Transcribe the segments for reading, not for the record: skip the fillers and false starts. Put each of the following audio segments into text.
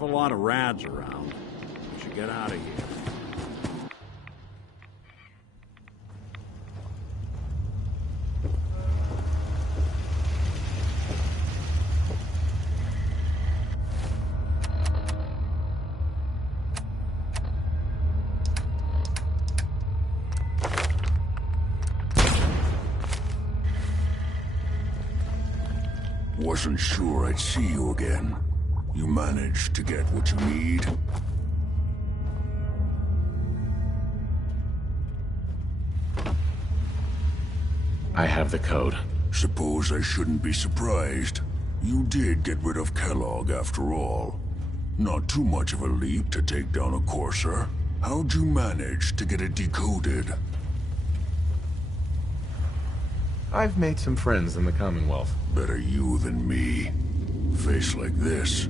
awful lot of rads around. We should get out of here. Wasn't sure I'd see you again. You managed to get what you need? I have the code. Suppose I shouldn't be surprised. You did get rid of Kellogg after all. Not too much of a leap to take down a Courser. How'd you manage to get it decoded? I've made some friends in the Commonwealth. Better you than me. Face like this,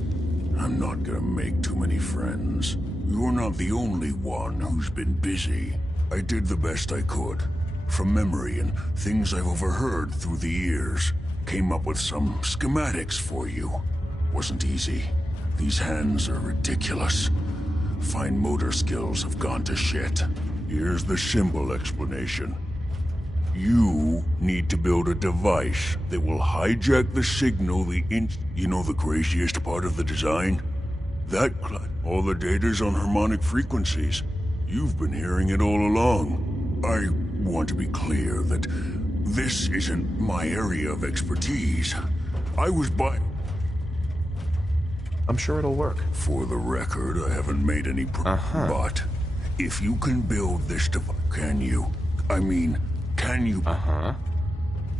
I'm not gonna make too many friends. You're not the only one who's been busy. I did the best I could. From memory and things I've overheard through the years. Came up with some schematics for you. Wasn't easy. These hands are ridiculous. Fine motor skills have gone to shit. Here's the simple explanation. You need to build a device that will hijack the signal You know the craziest part of the design? All the data's on harmonic frequencies. You've been hearing it all along. I want to be clear that this isn't my area of expertise. I'm sure it'll work. For the record, I haven't made any But if you can build this device, can you?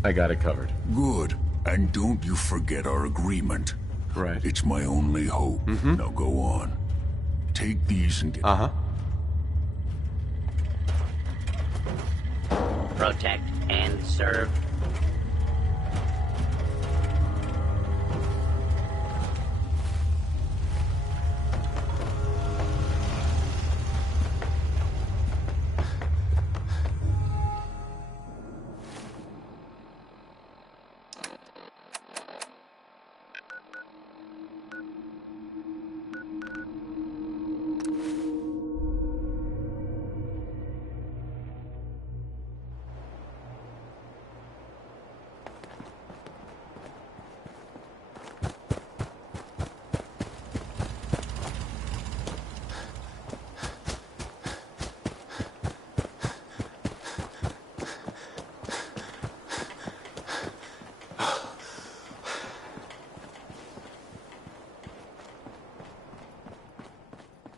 I got it covered. Good. And don't you forget our agreement. Right. It's my only hope. Now go on. Take these and get... Protect and serve.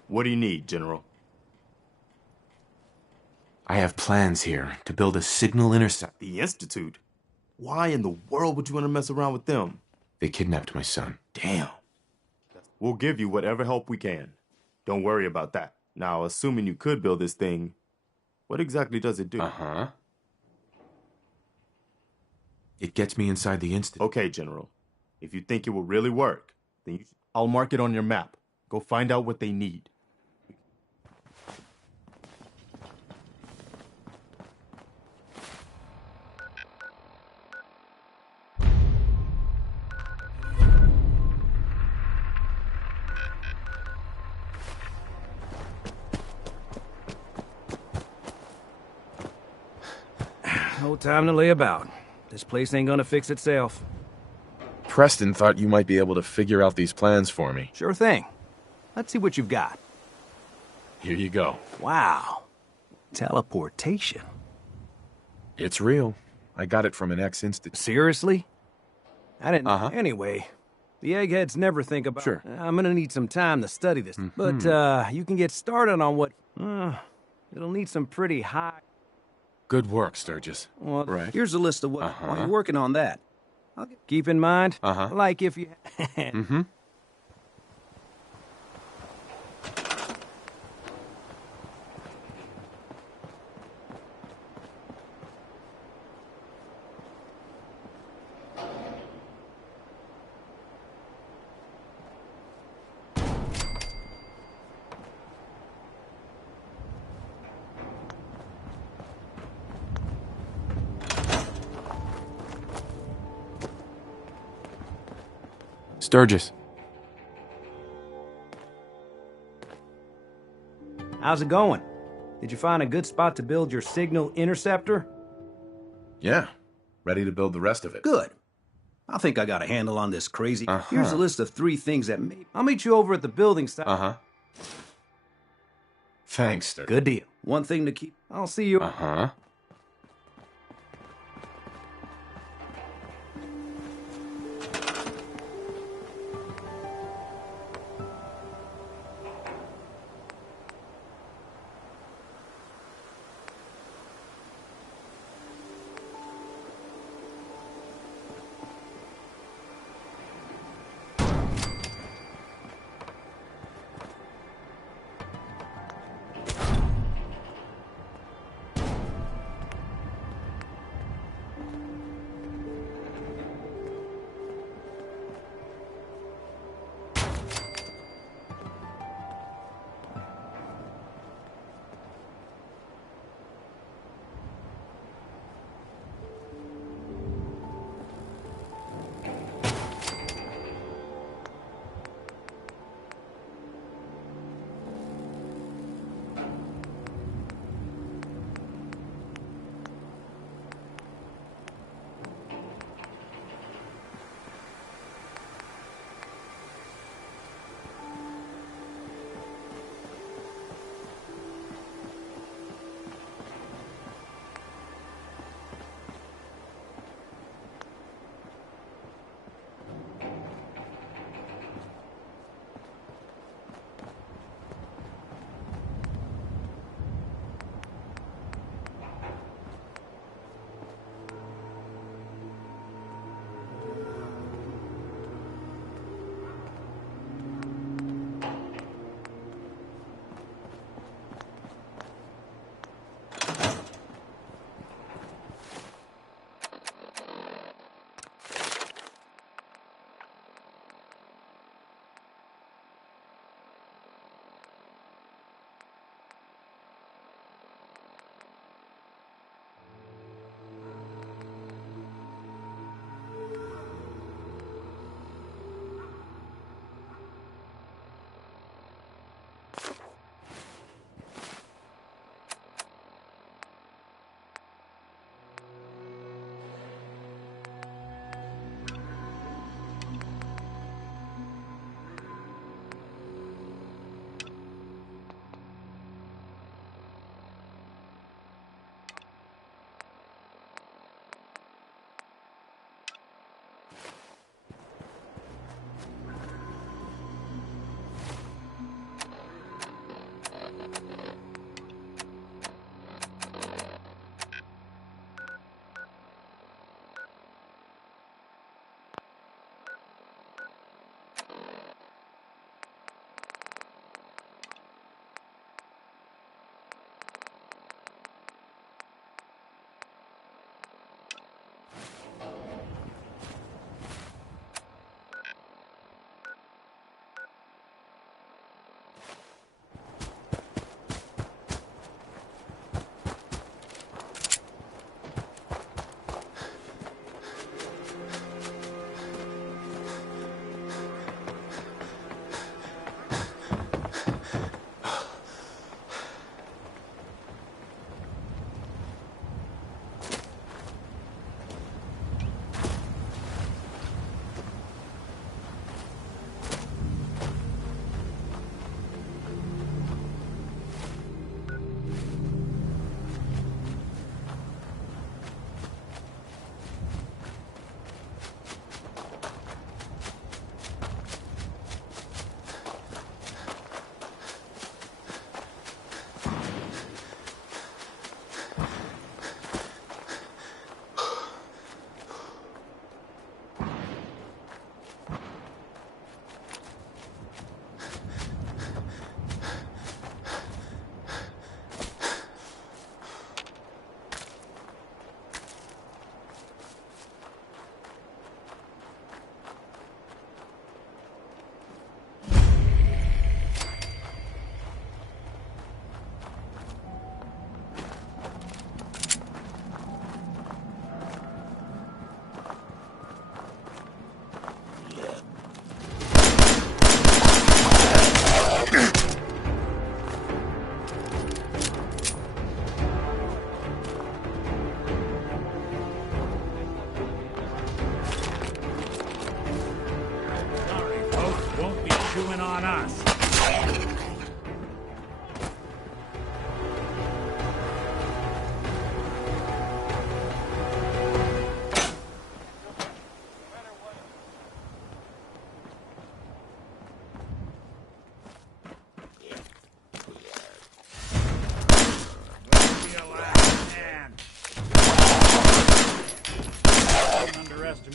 What do you need, General? I have plans here to build a signal intercept. The Institute? Why in the world would you want to mess around with them? They kidnapped my son. Damn. We'll give you whatever help we can. Don't worry about that. Now, assuming you could build this thing, what exactly does it do? It gets me inside the Institute. Okay, General. If you think it will really work, then I'll mark it on your map. Go find out what they need. No time to lay about. This place ain't gonna fix itself. Preston thought you might be able to figure out these plans for me. Sure thing. Let's see what you've got. Here you go. Wow. Teleportation. It's real. I got it from an ex-institute. Seriously? I didn't... Anyway, the eggheads never think about... Sure. I'm gonna need some time to study this. But, you can get started on what... it'll need some pretty high... Good work, Sturgis. Well, right. Here's a list of what... While you're working on that, keep in mind, like if you... Sturgis. How's it going? Did you find a good spot to build your signal interceptor? Yeah. Ready to build the rest of it. Good. I think I got a handle on this crazy. Uh-huh. Here's a list of 3 things that maybe... I'll meet you over at the building site. Uh-huh. Thanks, sir. Good deal. One thing to keep... I'll see you... Uh-huh.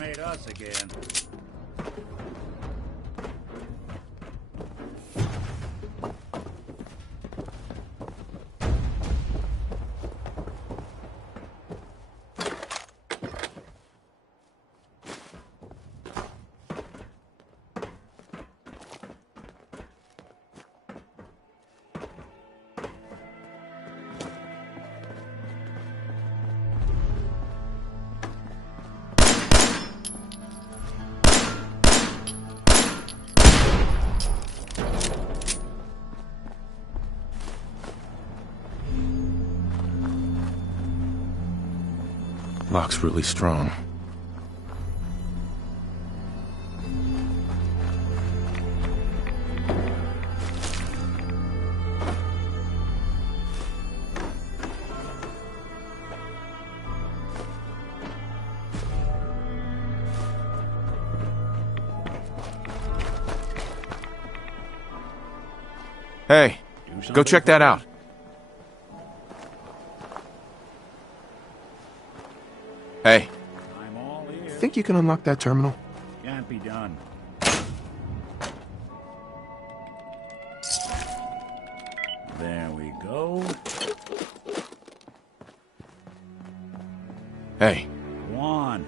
underestimate us again. Lock's really strong. Hey, go check that out. Hey, I'm all ears. think you can unlock that terminal? Can't be done. There we go. Hey, Go on.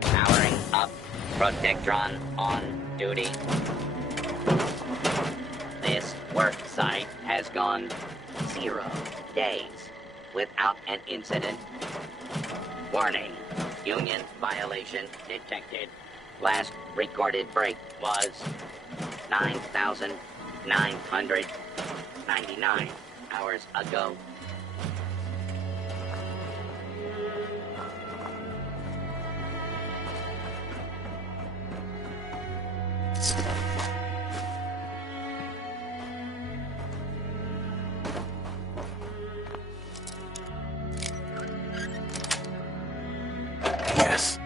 Powering up. Protectron on duty. This work site has gone 0 days without an incident. Warning. Union violation detected. Last recorded break was 9,999 hours ago. yes.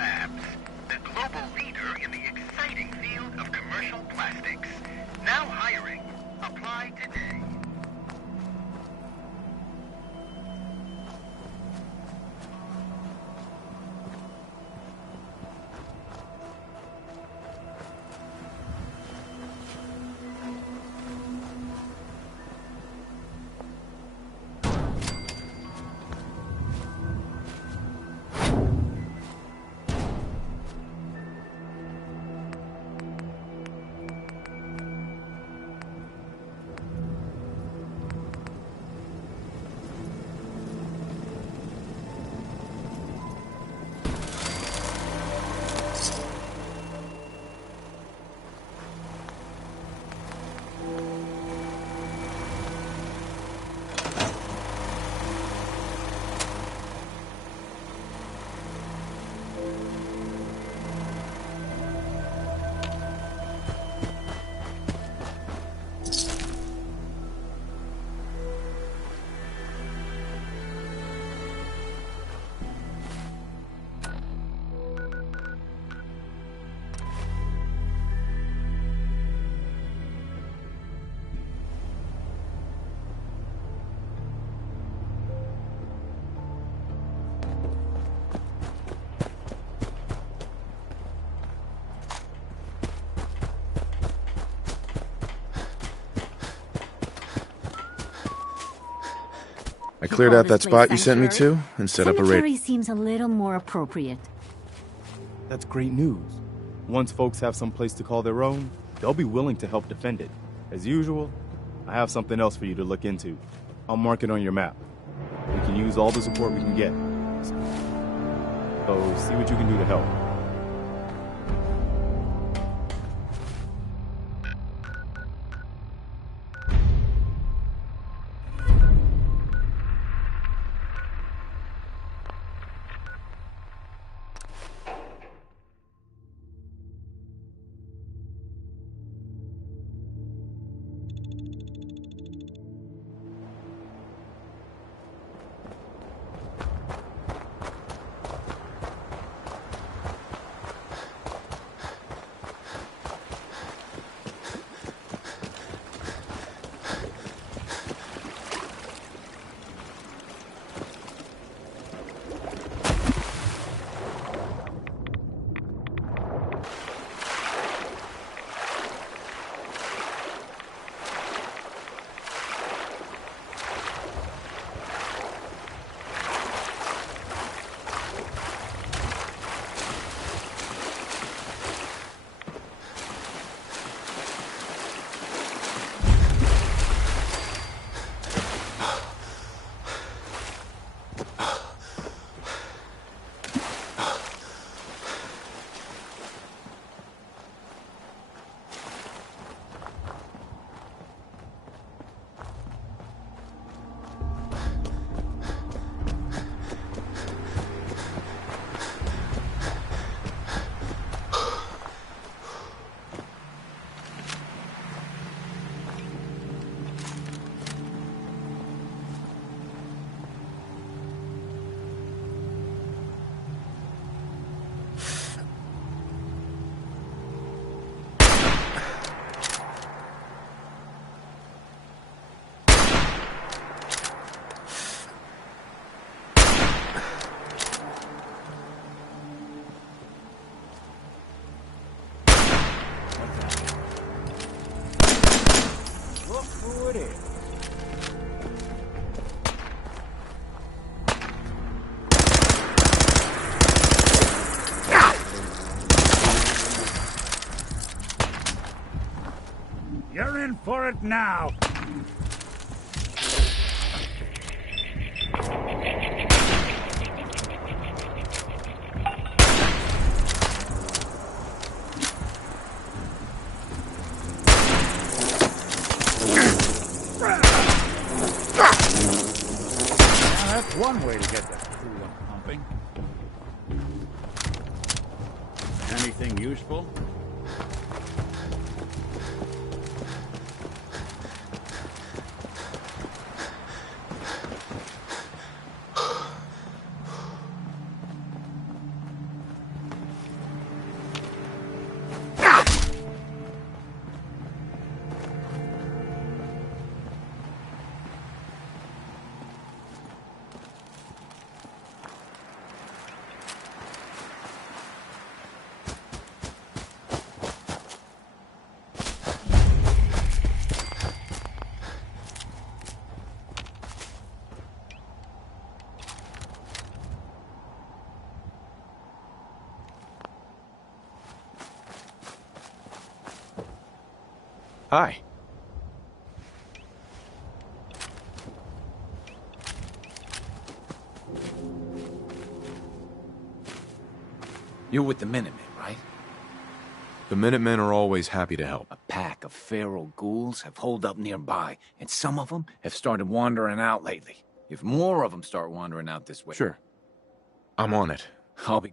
Labs, the global leader in the exciting field of commercial plastics. Now hiring. Apply today. I cleared out that spot you sent me to and set up a Cemetery raid. seems a little more appropriate. That's great news. Once folks have some place to call their own, they'll be willing to help defend it. As usual, I have something else for you to look into. I'll mark it on your map. We can use all the support we can get. So see what you can do to help. You're in for it now. That's one way to get the coolant pumping. Anything useful? Hi. You're with the Minutemen, right? The Minutemen are always happy to help. A pack of feral ghouls have holed up nearby, and some of them have started wandering out lately. If more of them start wandering out this way... Sure. I'm on it. I'll be...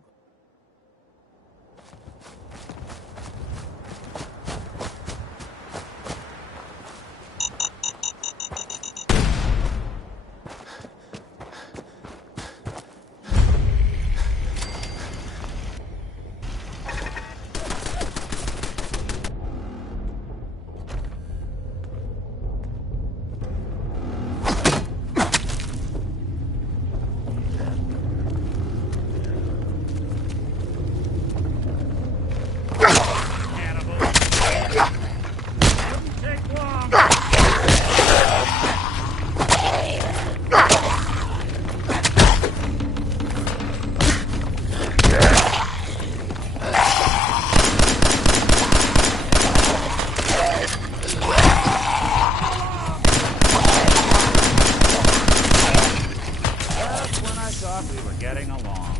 getting along.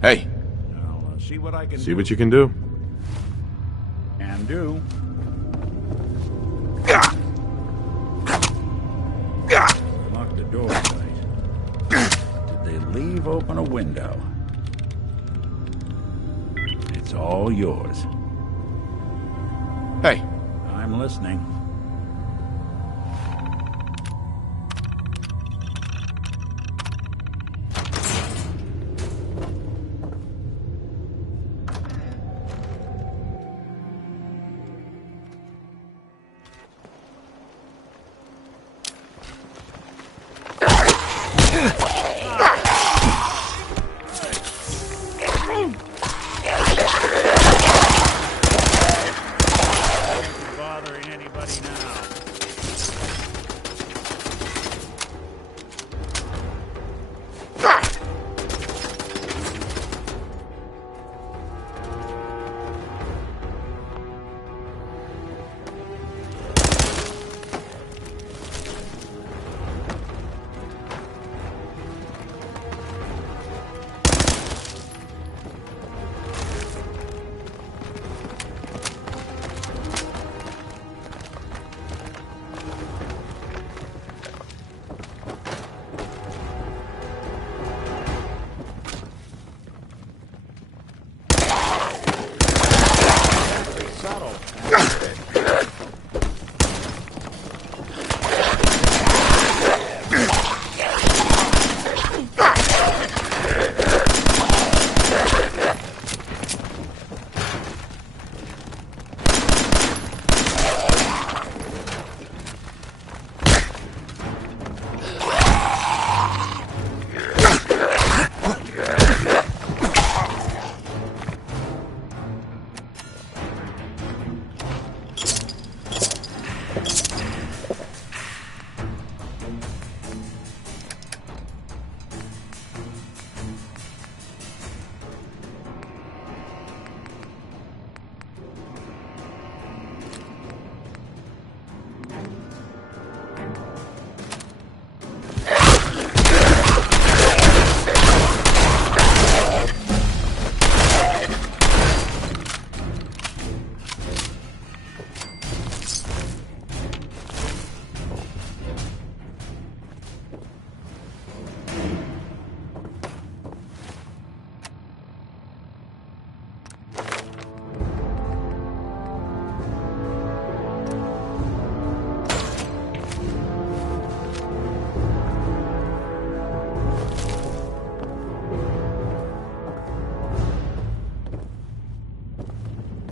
Hey, I'll see what I can see do. what you can do. Can do. Lock the door tight. Did they leave open a window? It's all yours. Hey, I'm listening. Bothering anybody now?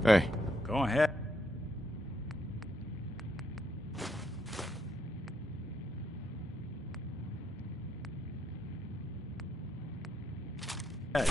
hey. Go ahead. Hey.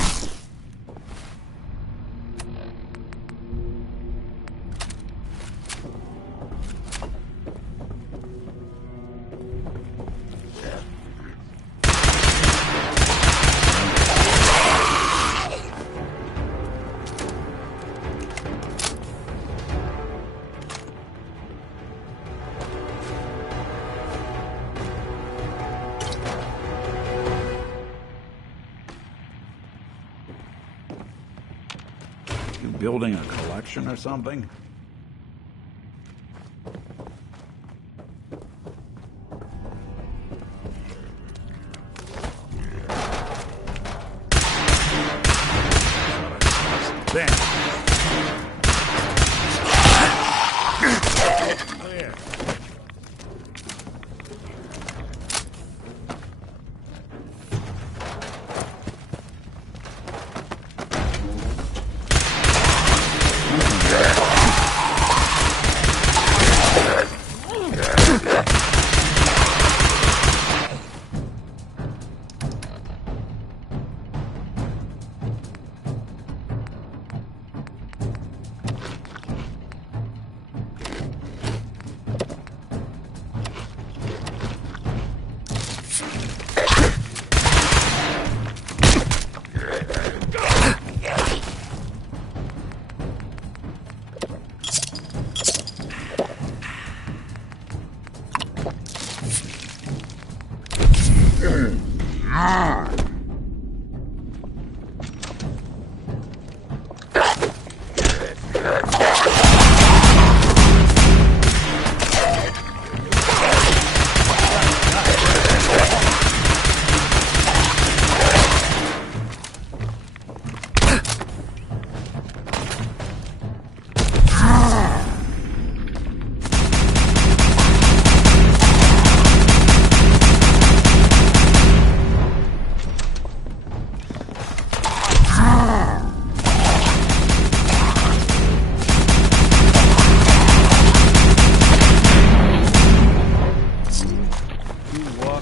building a collection or something? There. Clear.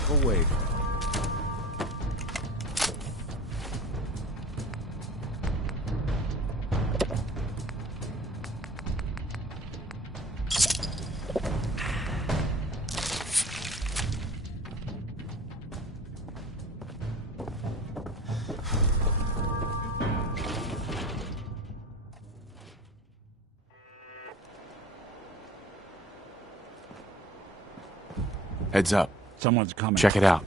Away. Heads up. Someone's coming. Check it out.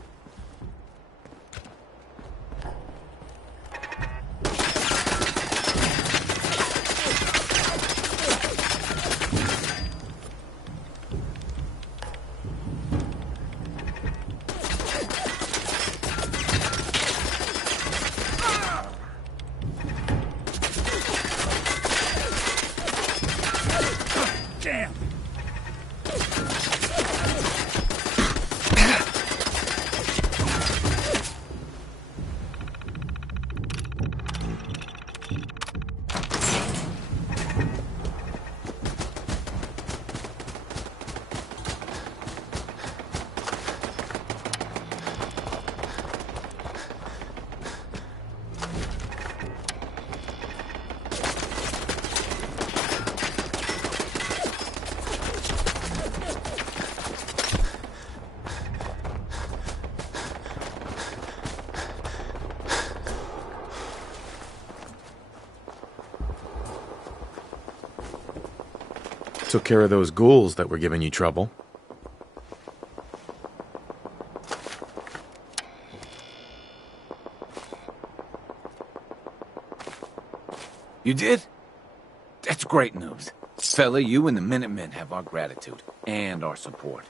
Damn. Took care of those ghouls that were giving you trouble. You did? That's great news. Fella, you and the Minutemen have our gratitude and our support.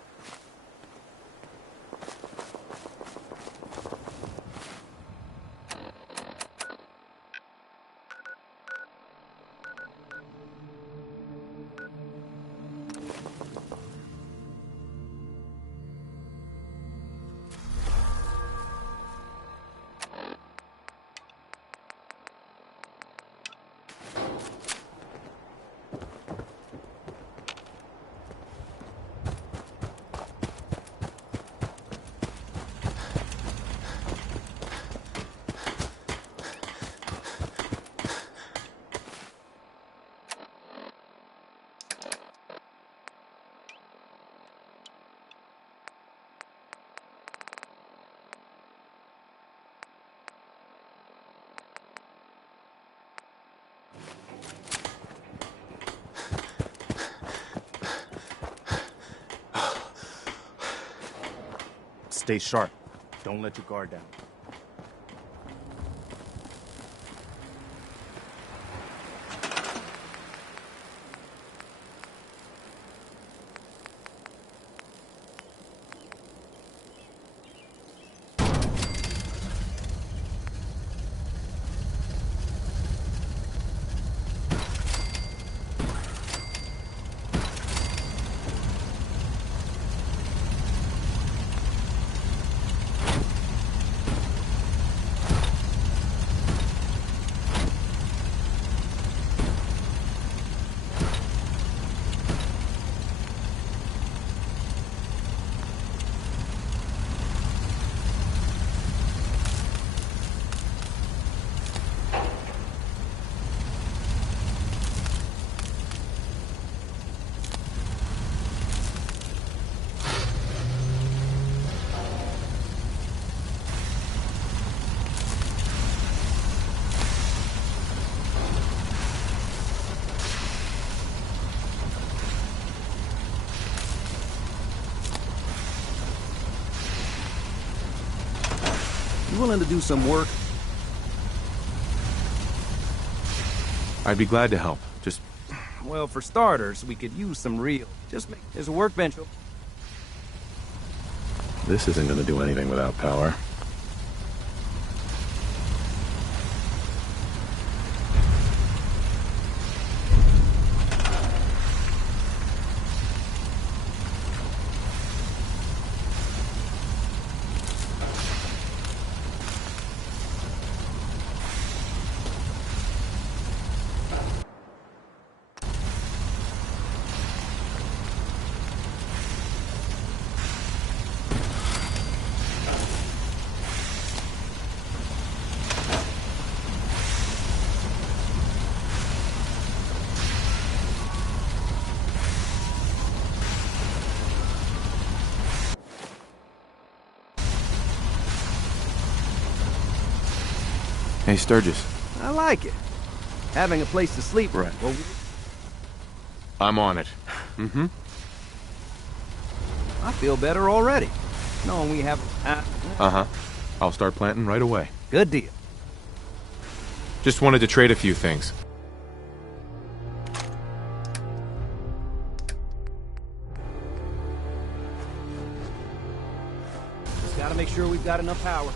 Stay sharp. Don't let your guard down. You willing to do some work? I'd be glad to help. Just Well, for starters, we could use some real. There's a workbench. this isn't gonna do anything without power. Hey, Sturgis. I like it. Having a place to sleep. Right. Well, I'm on it. I feel better already. Knowing we have... Uh-huh. I'll start planting right away. Good deal. Just wanted to trade a few things. Just gotta make sure we've got enough power.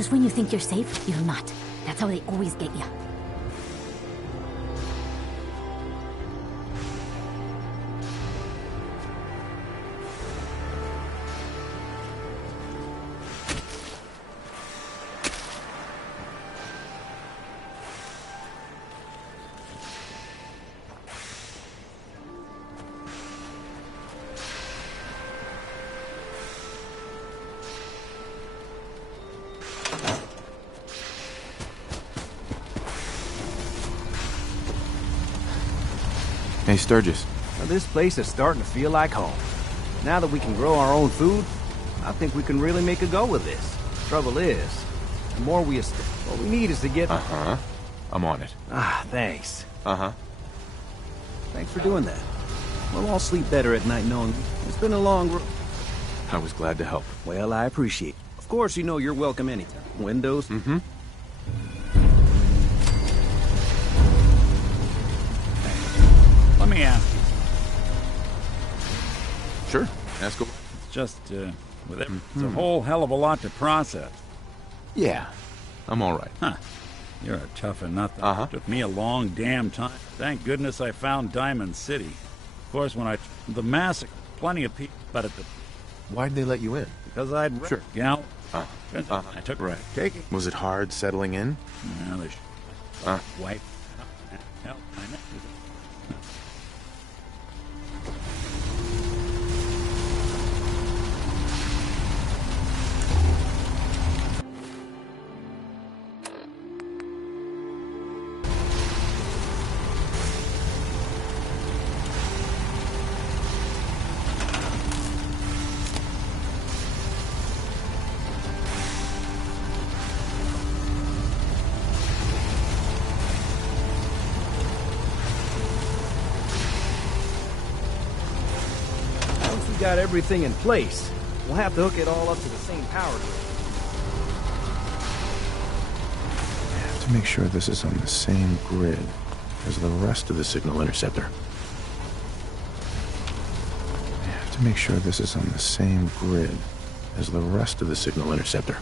Just when you think you're safe, you're not. That's how they always get you. Hey, Sturgis. Now, this place is starting to feel like home. Now that we can grow our own food, I think we can really make a go with this. Trouble is, the more we what we need is to get... Uh-huh. I'm on it. Ah, thanks. Uh-huh. Thanks for doing that. We'll all sleep better at night knowing it's been a long road. I was glad to help. Well, I appreciate it. Of course, you know you're welcome anytime. Windows? Mm-hmm. Let me ask you. Sure. Ask away. It's just, with it, it's a whole hell of a lot to process. Yeah. I'm all right. Huh. You're a tough and nothing. Uh-huh. Took me a long damn time. Thank goodness I found Diamond City. Of course, when the massacre, plenty of people, but at the... Why'd they let you in? Because I'd... Sure. Gal. I took... Right. Taking... Was it hard settling in? Well, they wipe. Hell, I know. Got everything in place. We'll have to hook it all up to the same power grid. I have to make sure this is on the same grid as the rest of the signal interceptor. I have to make sure this is on the same grid as the rest of the signal interceptor.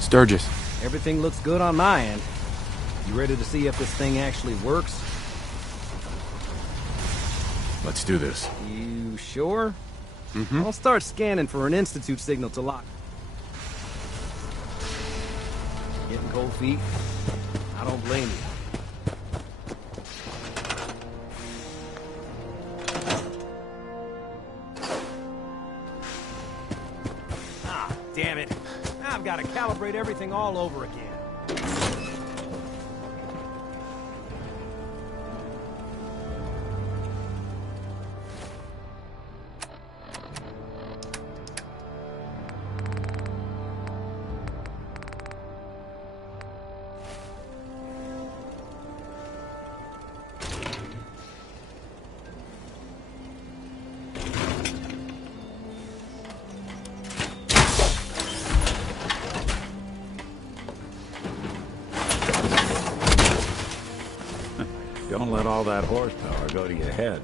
Sturgis. Everything looks good on my end. You ready to see if this thing actually works? Let's do this. You sure? I'll start scanning for an Institute signal to lock. Getting cold feet? I don't blame you. Ah, damn it. Now I've got to calibrate everything all over again. Don't let all that horsepower go to your head.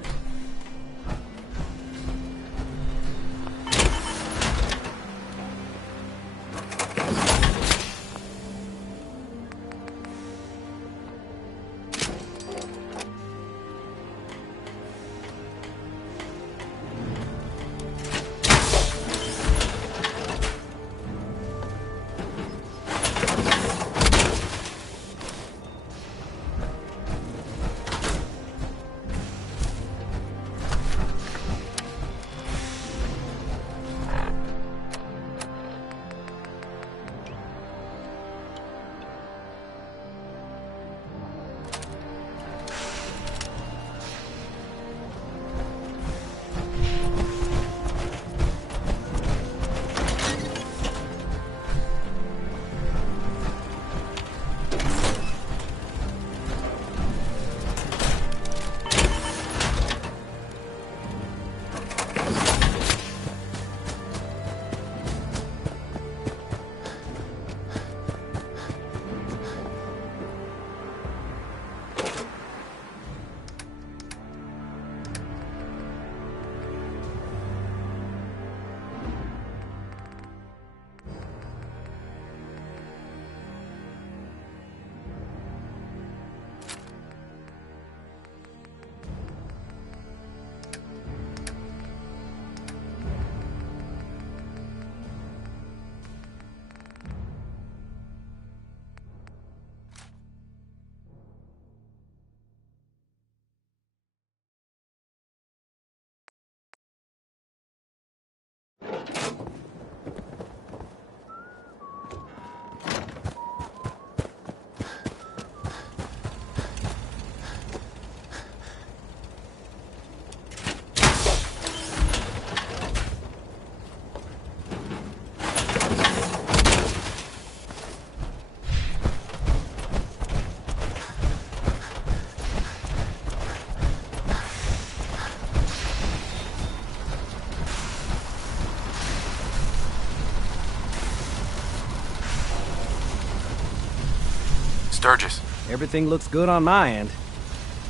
Sturgis. Everything looks good on my end.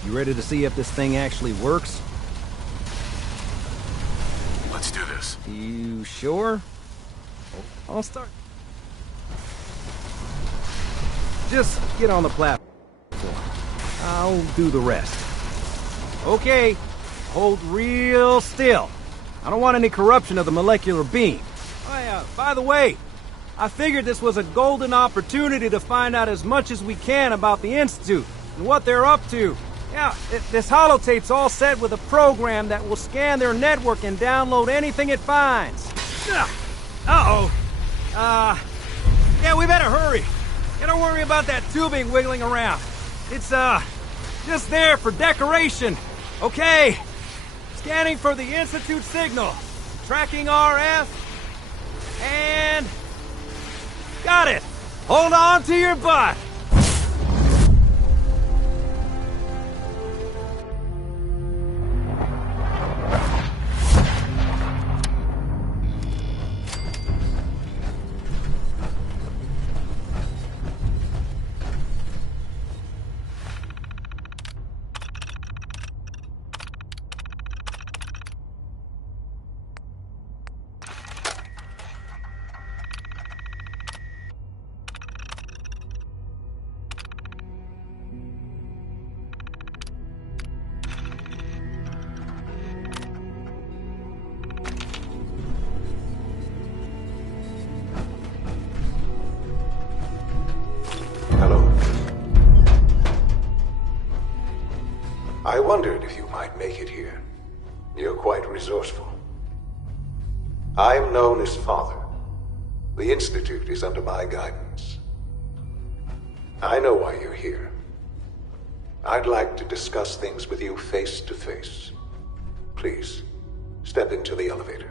You ready to see if this thing actually works? Let's do this. You sure? I'll start. Just get on the platform. I'll do the rest. Okay, hold real still. I don't want any corruption of the molecular beam. Oh yeah, by the way, I figured this was a golden opportunity to find out as much as we can about the Institute and what they're up to. Yeah, this holotape's all set with a program that will scan their network and download anything it finds. Uh-oh. Yeah, we better hurry. Don't worry about that tubing wiggling around. It's Just there for decoration. Okay. Scanning for the Institute signal. Tracking RF. And... got it! Hold on to your butt! I wondered if you might make it here. You're quite resourceful. I'm known as Father. The Institute is under my guidance. I know why you're here. I'd like to discuss things with you face to face. Please, step into the elevator.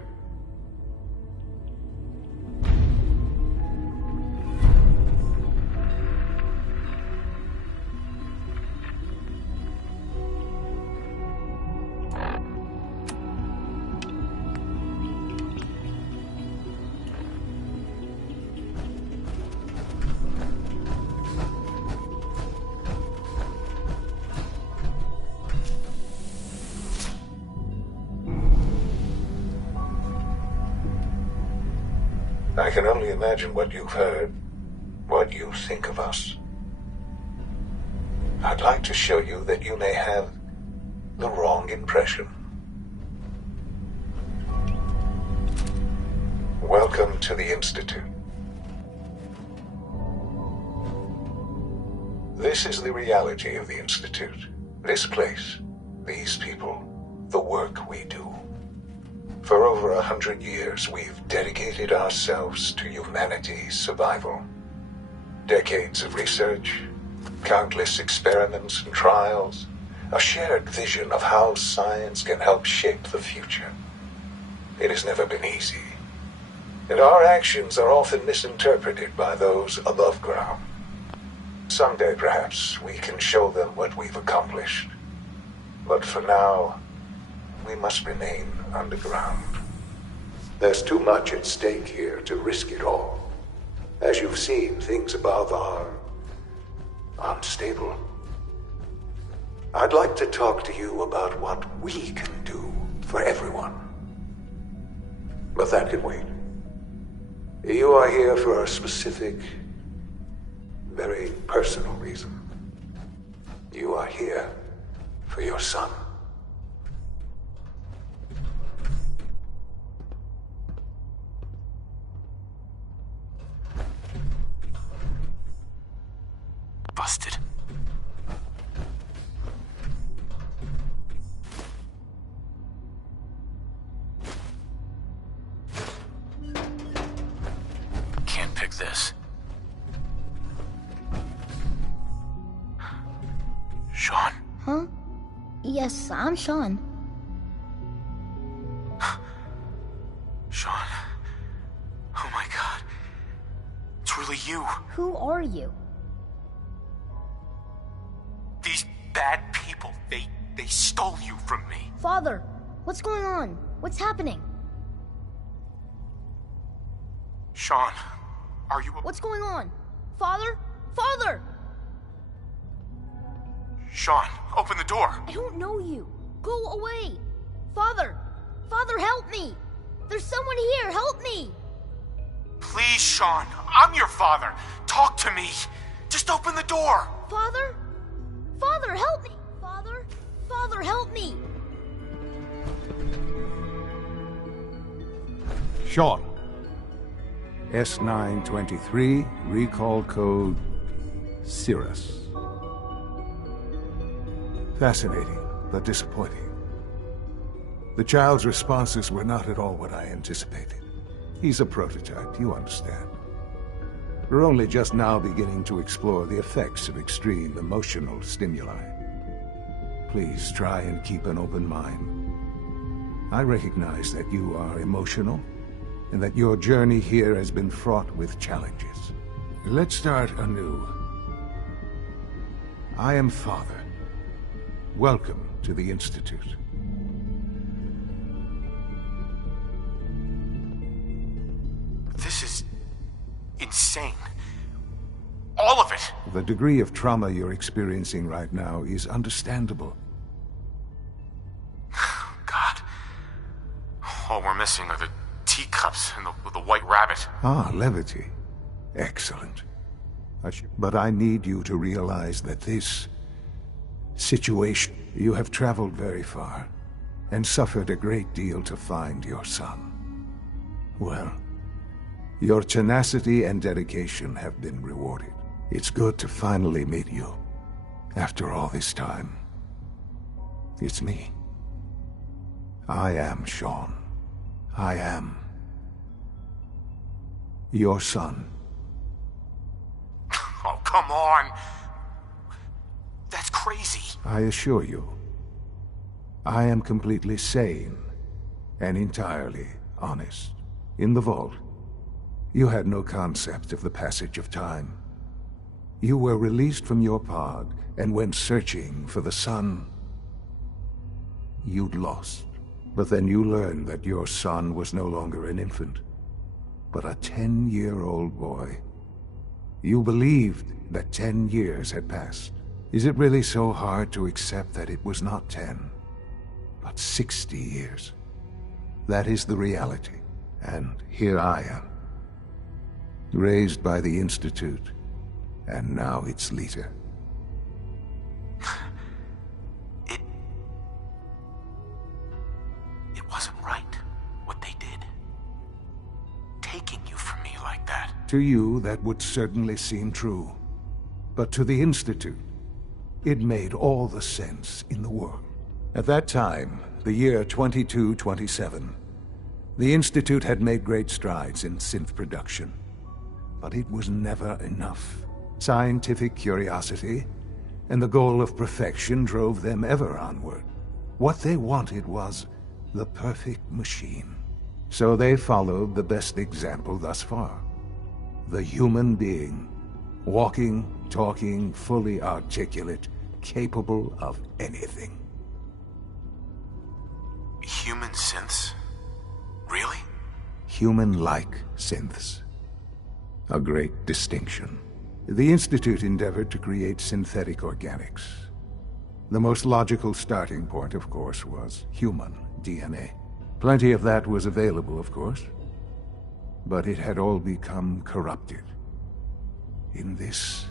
I can only imagine what you've heard, what you think of us. I'd like to show you that you may have the wrong impression. Welcome to the Institute. This is the reality of the Institute. This place, these people, the work we do. For over 100 years, we've dedicated ourselves to humanity's survival. Decades of research, countless experiments and trials, a shared vision of how science can help shape the future. It has never been easy, and our actions are often misinterpreted by those above ground. Someday, perhaps, we can show them what we've accomplished. But for now, we must remain underground. There's too much at stake here to risk it all. As you've seen, things above are unstable. I'd like to talk to you about what we can do for everyone. But that can wait. You are here for a specific, very personal reason. You are here for your son. Busted. Can't pick this. Sean? Huh? Yes, I'm Sean. Sean. Oh my God. It's really you. Who are you? These bad people, they stole you from me. Father, what's going on? What's happening? Sean, are you... What's going on? Father? Father! Sean, open the door. I don't know you. Go away. Father! Father, help me! There's someone here, help me! Please, Sean, I'm your father. Talk to me. Just open the door. Father? Father, help me! Father? Father, help me! Sean. S923, recall code Cirrus. Fascinating, but disappointing. The child's responses were not at all what I anticipated. He's a prototype, you understand. We're only just now beginning to explore the effects of extreme emotional stimuli. Please try and keep an open mind. I recognize that you are emotional, and that your journey here has been fraught with challenges. Let's start anew. I am Father. Welcome to the Institute. This is insane. All of it! The degree of trauma you're experiencing right now is understandable. God. All we're missing are the teacups and the white rabbit. Ah, levity. Excellent. But I need you to realize that this situation... You have traveled very far, and suffered a great deal to find your son. Well, your tenacity and dedication have been rewarded. It's good to finally meet you. After all this time. It's me. I am Shaun. I am... your son. Oh, come on! That's crazy. I assure you, I am completely sane and entirely honest. In the vault, you had no concept of the passage of time. You were released from your pod and went searching for the son you'd lost. But then you learned that your son was no longer an infant, but a 10-year-old boy. You believed that 10 years had passed. Is it really so hard to accept that it was not 10, but 60 years? That is the reality, and here I am, raised by the Institute, and now its leader. It wasn't right, what they did. Taking you from me like that. To you, that would certainly seem true. But to the Institute, it made all the sense in the world. At that time, the year 2227, the Institute had made great strides in synth production. But it was never enough. Scientific curiosity and the goal of perfection drove them ever onward. What they wanted was the perfect machine. So they followed the best example thus far. The human being. Walking, talking, fully articulate, capable of anything. Human synths? Really? Human-like synths. A great distinction. The Institute endeavored to create synthetic organics. The most logical starting point, of course, was human DNA. Plenty of that was available, of course. But it had all become corrupted. In this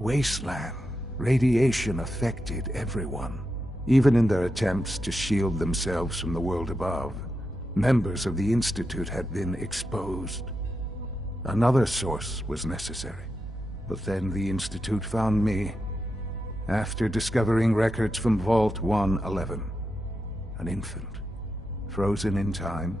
wasteland, radiation affected everyone. Even in their attempts to shield themselves from the world above, members of the Institute had been exposed. Another source was necessary. But then the Institute found me, after discovering records from Vault 111. An infant, frozen in time,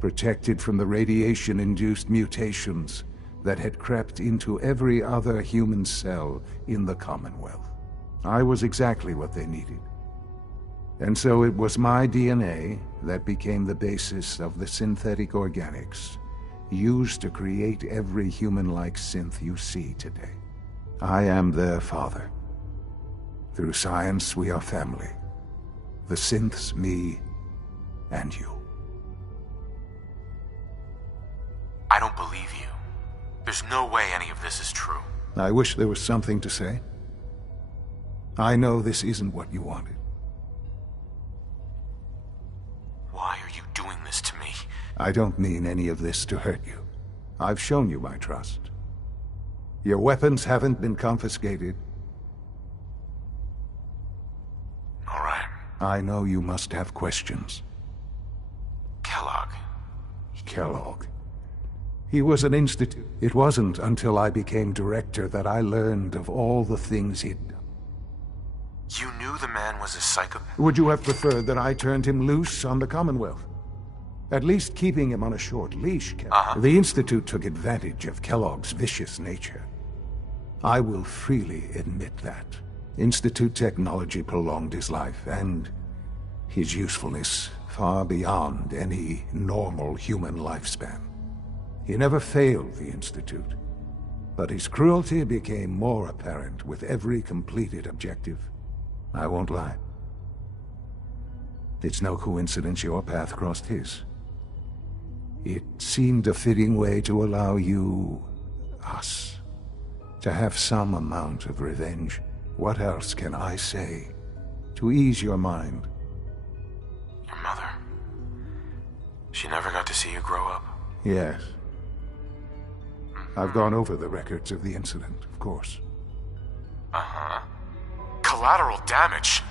protected from the radiation-induced mutations that had crept into every other human cell in the Commonwealth. I was exactly what they needed. And so it was my DNA that became the basis of the synthetic organics used to create every human-like synth you see today. I am their father. Through science, we are family. The synths, me, and you. I don't believe you. There's no way any of this is true. I wish there was something to say. I know this isn't what you wanted. Why are you doing this to me? I don't mean any of this to hurt you. I've shown you my trust. Your weapons haven't been confiscated. All right. I know you must have questions. Kellogg. Kellogg. He was an institute. It wasn't until I became director that I learned of all the things he'd done. You knew the man was a psychopath? Would you have preferred that I turned him loose on the Commonwealth? At least keeping him on a short leash, The Institute took advantage of Kellogg's vicious nature. I will freely admit that. Institute technology prolonged his life, and his usefulness far beyond any normal human lifespan. He never failed the Institute, but his cruelty became more apparent with every completed objective. I won't lie. It's no coincidence your path crossed his. It seemed a fitting way to allow you, us, to have some amount of revenge. What else can I say to ease your mind? Your mother. She never got to see you grow up? Yes. I've gone over the records of the incident, of course. Uh-huh. Collateral damage?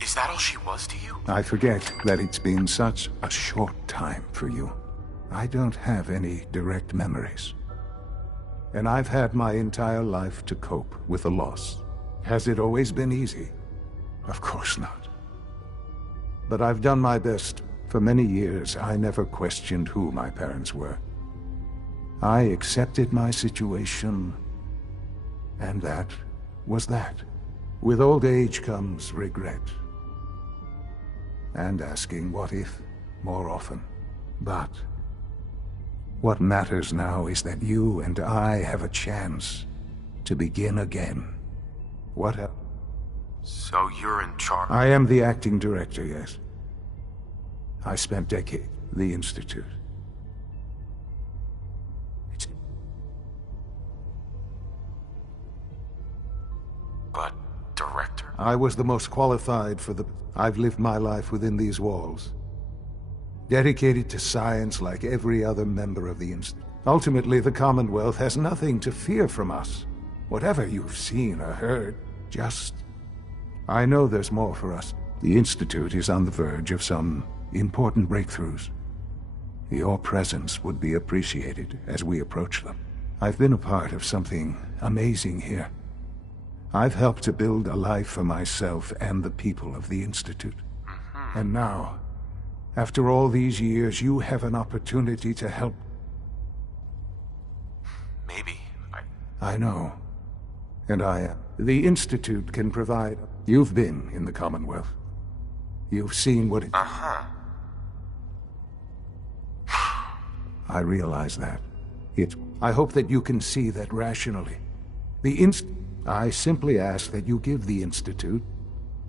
Is that all she was to you? I forget that it's been such a short time for you. I don't have any direct memories. And I've had my entire life to cope with the loss. Has it always been easy? Of course not. But I've done my best. For many years, I never questioned who my parents were. I accepted my situation, and that was that. With old age comes regret. And asking what if more often. But what matters now is that you and I have a chance to begin again. What else? So you're in charge? I am the acting director, yes. I spent decades at the Institute. But, director? I was the most qualified for the... I've lived my life within these walls. Dedicated to science like every other member of the Institute. Ultimately, the Commonwealth has nothing to fear from us. Whatever you've seen or heard, just... I know there's more for us. The Institute is on the verge of some important breakthroughs. Your presence would be appreciated as we approach them. I've been a part of something amazing here. I've helped to build a life for myself and the people of the Institute. And now, after all these years, you have an opportunity to help. Maybe. I know. And the Institute can provide... You've been in the Commonwealth. You've seen what it... Uh-huh. I realize that. I hope that you can see that rationally. I simply ask that you give the Institute,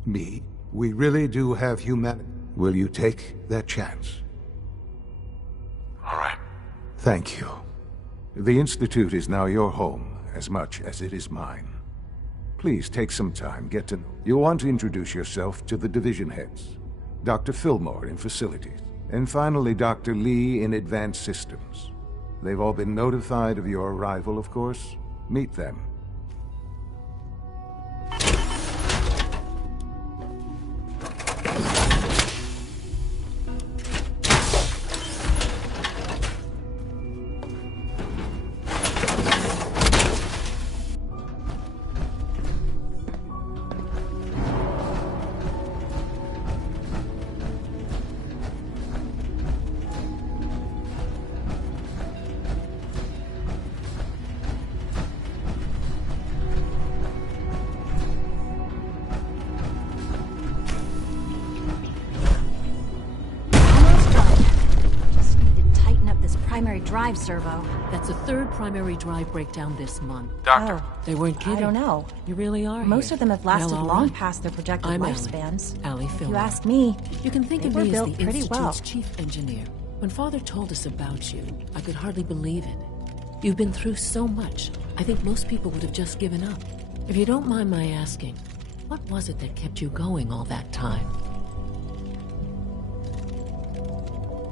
me, we really do have humanity. Will you take that chance? All right. Thank you. The Institute is now your home, as much as it is mine. Please take some time, get to know. You'll want to introduce yourself to the division heads. Dr. Fillmore in facilities. And finally, Dr. Lee in advanced systems. They've all been notified of your arrival, of course. Meet them. Drive servo. That's the third primary drive breakdown this month. Doctor. Oh, they weren't kidding. I don't know. You really are. Most here. of them have lasted Well, long right. past their projected I'm lifespans. Allie If Fillmore. you ask me, You can think they of were me as built the pretty Institute's well. chief engineer. When Father told us about you, I could hardly believe it. You've been through so much, I think most people would have just given up. If you don't mind my asking, what was it that kept you going all that time?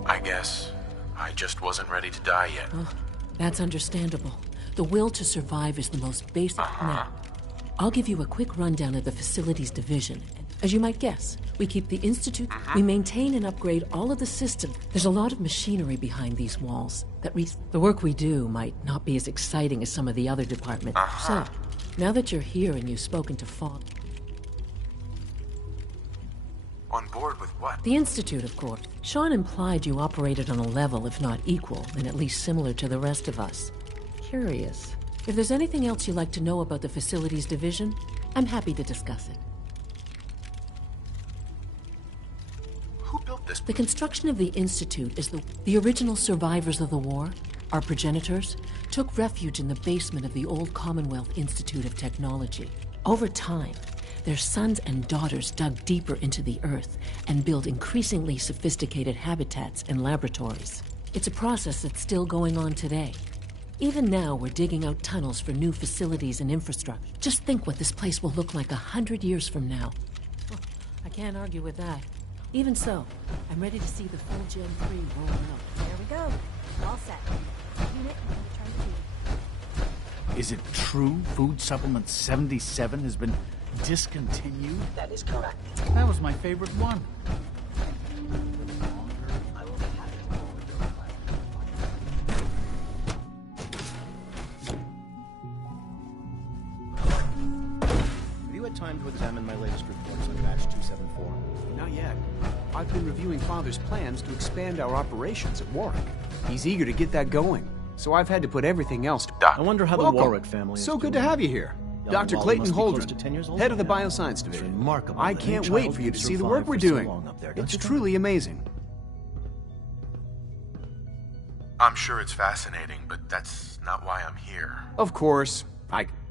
I guess I just wasn't ready to die yet. Oh, that's understandable. The will to survive is the most basic. Now, I'll give you a quick rundown of the facilities division. As you might guess, we keep the Institute, we maintain and upgrade all of the systems. There's a lot of machinery behind these walls. The work we do might not be as exciting as some of the other departments. So, now that you're here and you've spoken to Father... On board with what? The Institute, of course. Sean implied you operated on a level, if not equal, and at least similar to the rest of us. Curious. If there's anything else you'd like to know about the facilities division, I'm happy to discuss it. Who built this? The construction of the Institute is the original survivors of the war, our progenitors, took refuge in the basement of the old Commonwealth Institute of Technology. Over time, their sons and daughters dug deeper into the earth and built increasingly sophisticated habitats and laboratories. It's a process that's still going on today. Even now, we're digging out tunnels for new facilities and infrastructure. Just think what this place will look like 100 years from now. Well, I can't argue with that. Even so, I'm ready to see the full Gen 3 roll out. There we go. All set. Unit, return to duty. Is it true Food Supplement 77 has been discontinued? That is correct. That was my favorite one. I will be happy to forward your reply. Have you had time to examine my latest reports on Batch 274? Not yet. I've been reviewing Father's plans to expand our operations at Warwick. He's eager to get that going, so I've had to put everything else to... I wonder how the Warwick family is So good doing. to have you here. Young Dr. Wally Clayton must be close Holdren, to 10 years old head of the now. Bioscience Division. It's remarkable I that can't any wait child for you can to see the survive work we're for so doing. long up there, It's don't you think? truly amazing. I'm sure it's fascinating, but that's not why I'm here. Of course.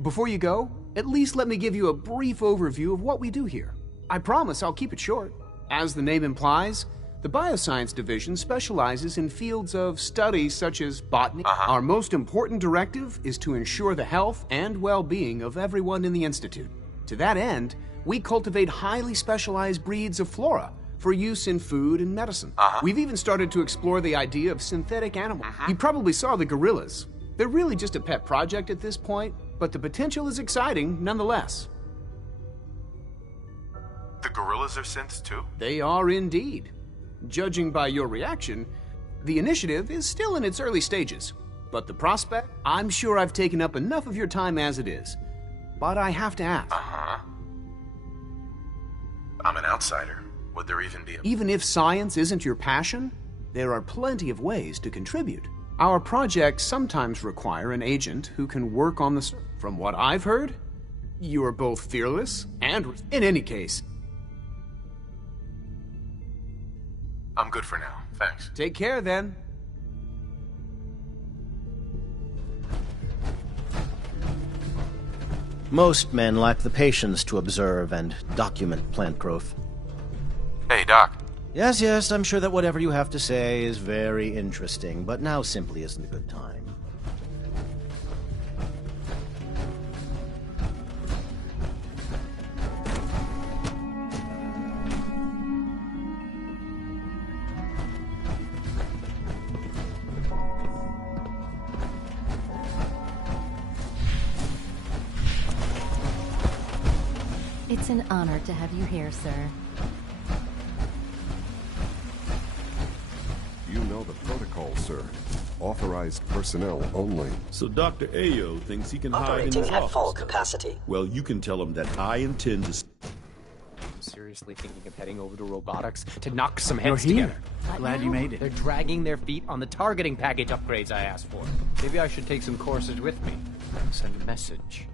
Before you go, at least let me give you a brief overview of what we do here. I promise I'll keep it short. As the name implies, the Bioscience Division specializes in fields of study such as botany. Our most important directive is to ensure the health and well-being of everyone in the Institute. To that end, we cultivate highly specialized breeds of flora for use in food and medicine. We've even started to explore the idea of synthetic animals. You probably saw the gorillas. They're really just a pet project at this point, but the potential is exciting nonetheless. The gorillas are synths too? They are indeed. Judging by your reaction, the initiative is still in its early stages. But the prospect, I'm sure I've taken up enough of your time as it is. But I have to ask. I'm an outsider. Would there even be a... Even if science isn't your passion, there are plenty of ways to contribute. Our projects sometimes require an agent who can work on the... From what I've heard, you are both fearless and... In any case... I'm good for now. Thanks. Take care, then. Most men lack the patience to observe and document plant growth. Hey, Doc. Yes, I'm sure that whatever you have to say is very interesting, but now simply isn't a good time. It's an honor to have you here, sir. You know the protocol, sir. Authorized personnel only. So Dr. Ayo thinks he can hide in his Operating at office. full capacity. Well, you can tell him that I intend to... I'm seriously thinking of heading over to robotics to knock some You're heads here. together. Glad you made it. They're dragging their feet on the targeting package upgrades I asked for. Maybe I should take some courses with me. Send a message.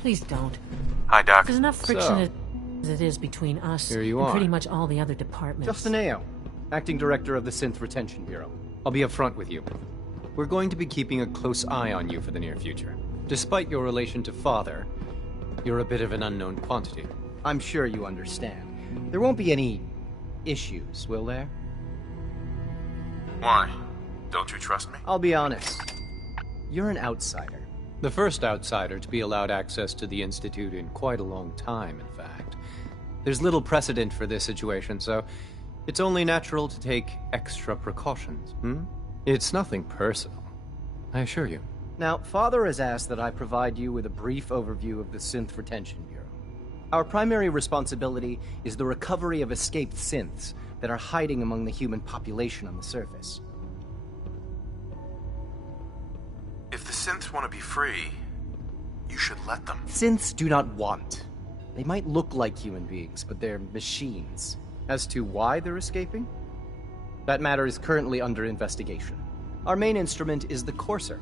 Please don't. Hi, Doc. There's enough friction So- as it is between us Here you and are. pretty much all the other departments. Justin Ayo, Acting Director of the Synth Retention Bureau. I'll be upfront with you. We're going to be keeping a close eye on you for the near future. Despite your relation to Father, you're a bit of an unknown quantity. I'm sure you understand. There won't be any issues, will there? Why? Don't you trust me? I'll be honest. You're an outsider. The first outsider to be allowed access to the Institute in quite a long time, in fact. There's little precedent for this situation, so it's only natural to take extra precautions, It's nothing personal, I assure you. Now, Father has asked that I provide you with a brief overview of the Synth Retention Bureau. Our primary responsibility is the recovery of escaped synths that are hiding among the human population on the surface. If the synths want to be free, you should let them. Synths do not want. They might look like human beings, but they're machines. As to why they're escaping? That matter is currently under investigation. Our main instrument is the Courser,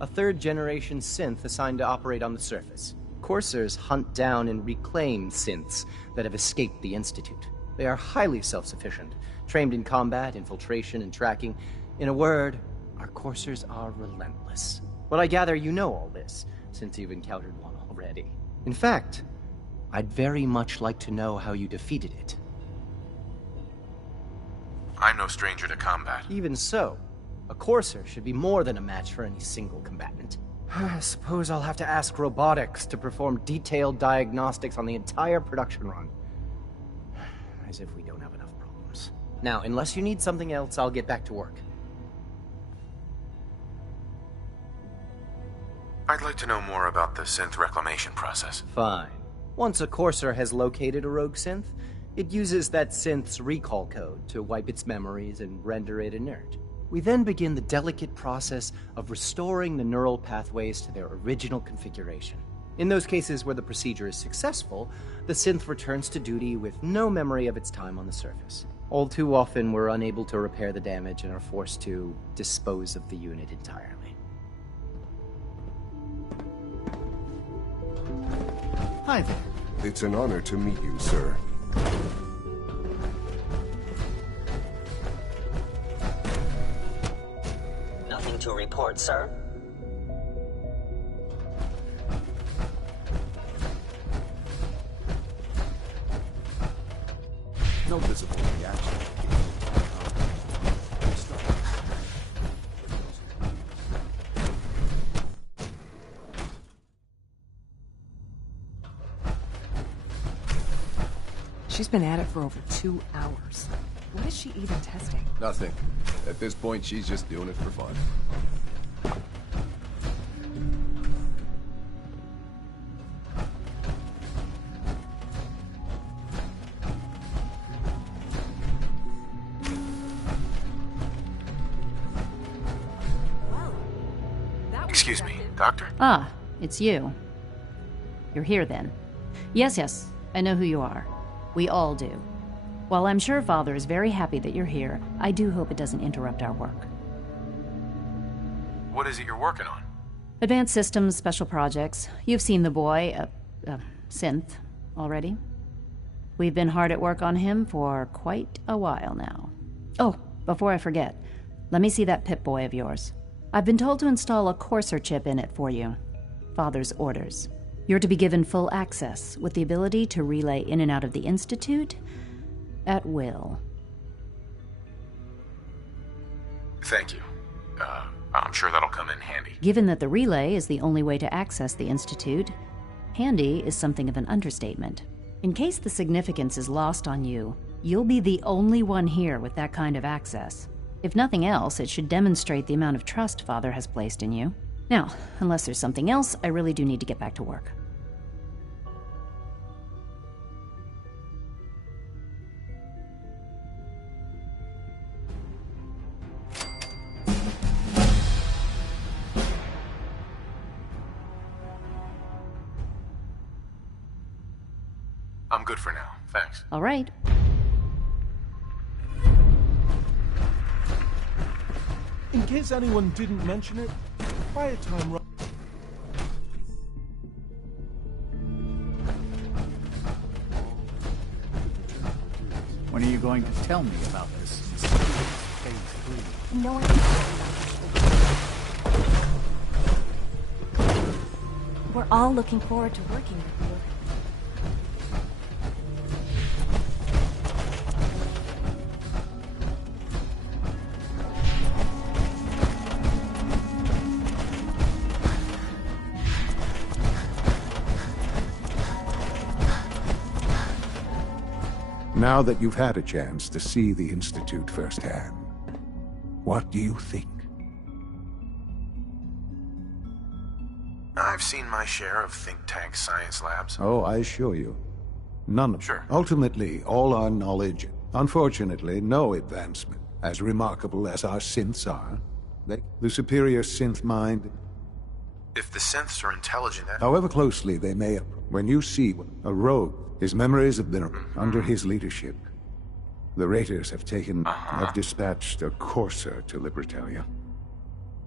a third-generation synth assigned to operate on the surface. coursers hunt down and reclaim synths that have escaped the Institute. They are highly self-sufficient, trained in combat, infiltration, and tracking. In a word, our coursers are relentless. But I gather you know all this, since you've encountered one already. In fact, I'd very much like to know how you defeated it. I'm no stranger to combat. Even so, a courser should be more than a match for any single combatant. I suppose I'll have to ask robotics to perform detailed diagnostics on the entire production run. As if we don't have enough problems. Now, unless you need something else, I'll get back to work. I'd like to know more about the synth reclamation process. Fine. Once a courser has located a rogue synth, it uses that synth's recall code to wipe its memories and render it inert. We then begin the delicate process of restoring the neural pathways to their original configuration. In those cases where the procedure is successful, the synth returns to duty with no memory of its time on the surface. All too often, we're unable to repair the damage and are forced to dispose of the unit entirely. Hi there. It's an honor to meet you, sir. Nothing to report, sir. No visible reaction. She's been at it for over 2 hours. What is she even testing? Nothing. At this point, she's just doing it for fun. Excuse me, Doctor? Ah, it's you. You're here then. Yes, I know who you are. We all do. While I'm sure Father is very happy that you're here, I do hope it doesn't interrupt our work. What is it you're working on? Advanced Systems, Special Projects. You've seen the boy, Synth, already. We've been hard at work on him for quite a while now. Oh, before I forget, let me see that Pip-Boy of yours. I've been told to install a Courser chip in it for you. Father's orders. You're to be given full access, with the ability to relay in and out of the Institute at will. Thank you. I'm sure that'll come in handy. Given that the relay is the only way to access the Institute, handy is something of an understatement. In case the significance is lost on you, you'll be the only one here with that kind of access. If nothing else, it should demonstrate the amount of trust Father has placed in you. Now, unless there's something else, I really do need to get back to work. I'm good for now, thanks. All right. In case anyone didn't mention it, quiet time. When are you going to tell me about this? No one. We're all looking forward to working with you. Now that you've had a chance to see the Institute firsthand, what do you think? I've seen my share of think tank science labs. Oh, I assure you, none of Sure. them. Ultimately, all our knowledge, unfortunately, no advancement, as remarkable as our synths are. The superior synth mind, If the synths are intelligent, however closely they may, when you see a rogue, his memories have been under his leadership. The Raiders have dispatched a Courser to Libertalia.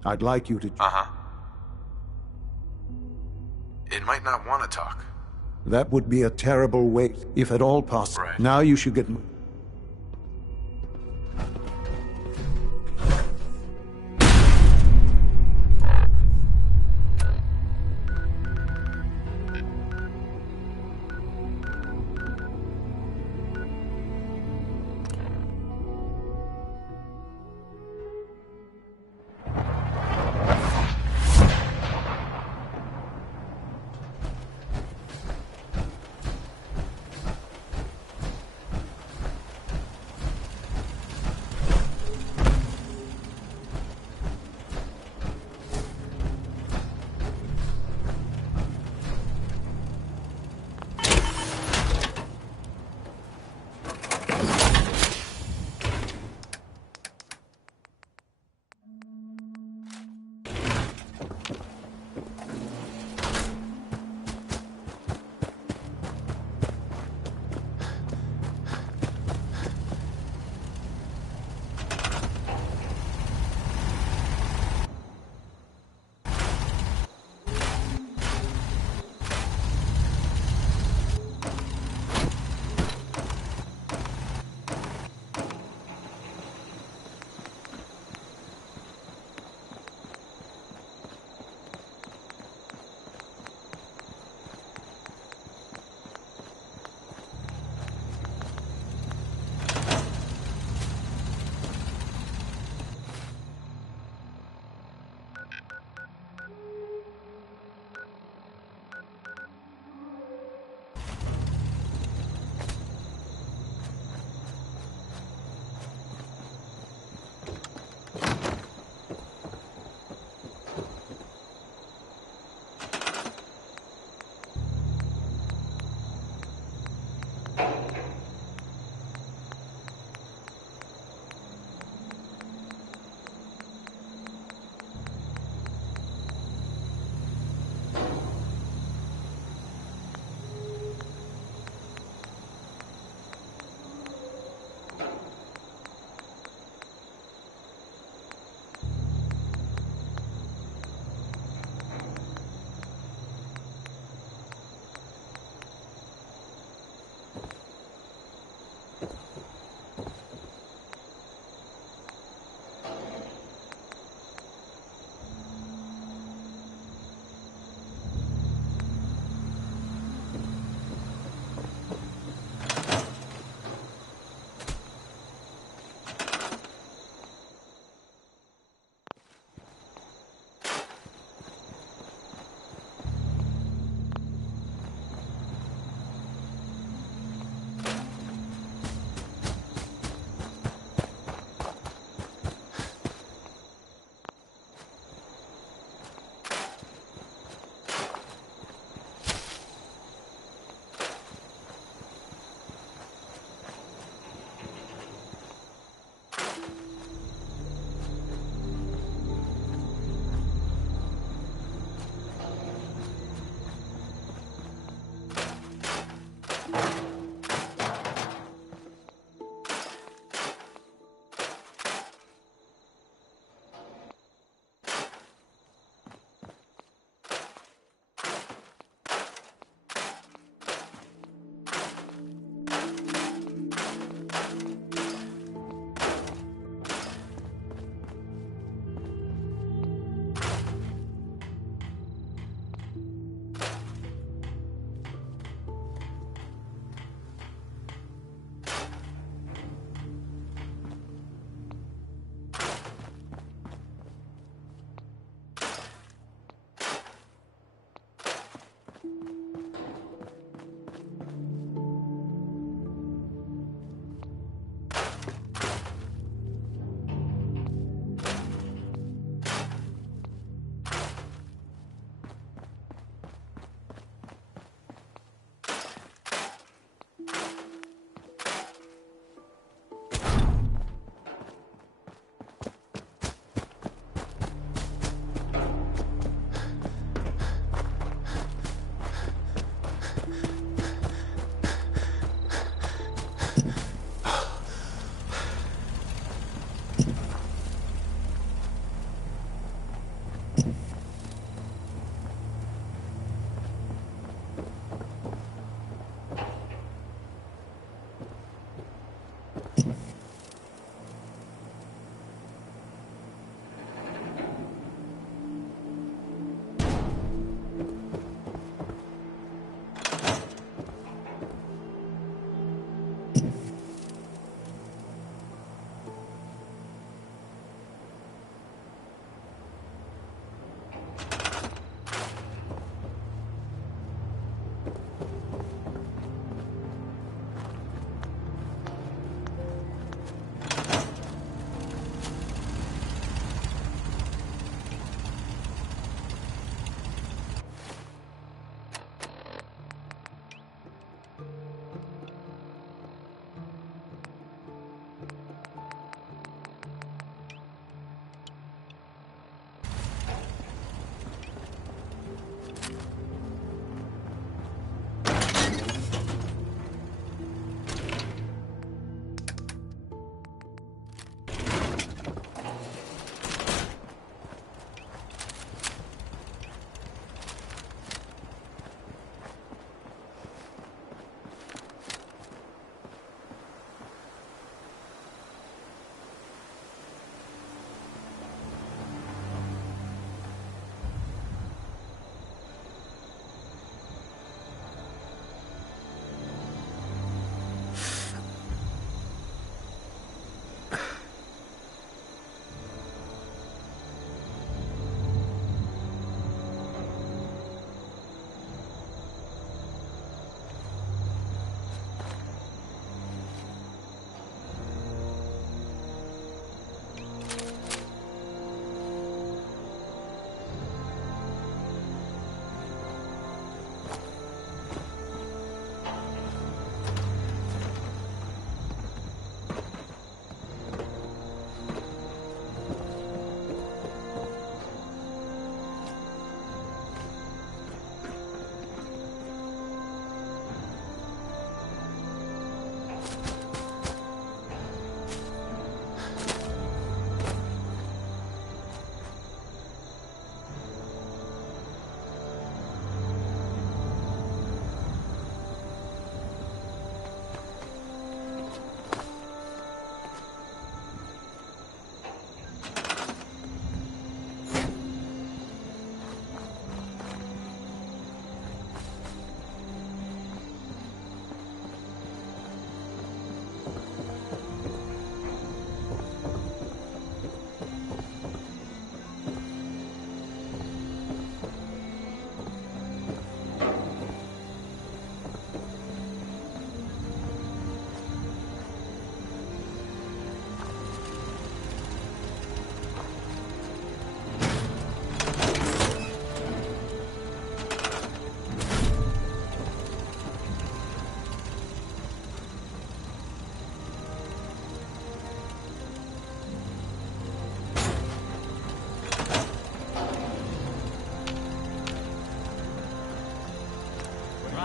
I'd like you to... It might not want to talk. That would be a terrible waste, if at all possible. Right. Now you should get...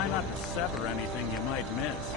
Try not to sever anything you might miss.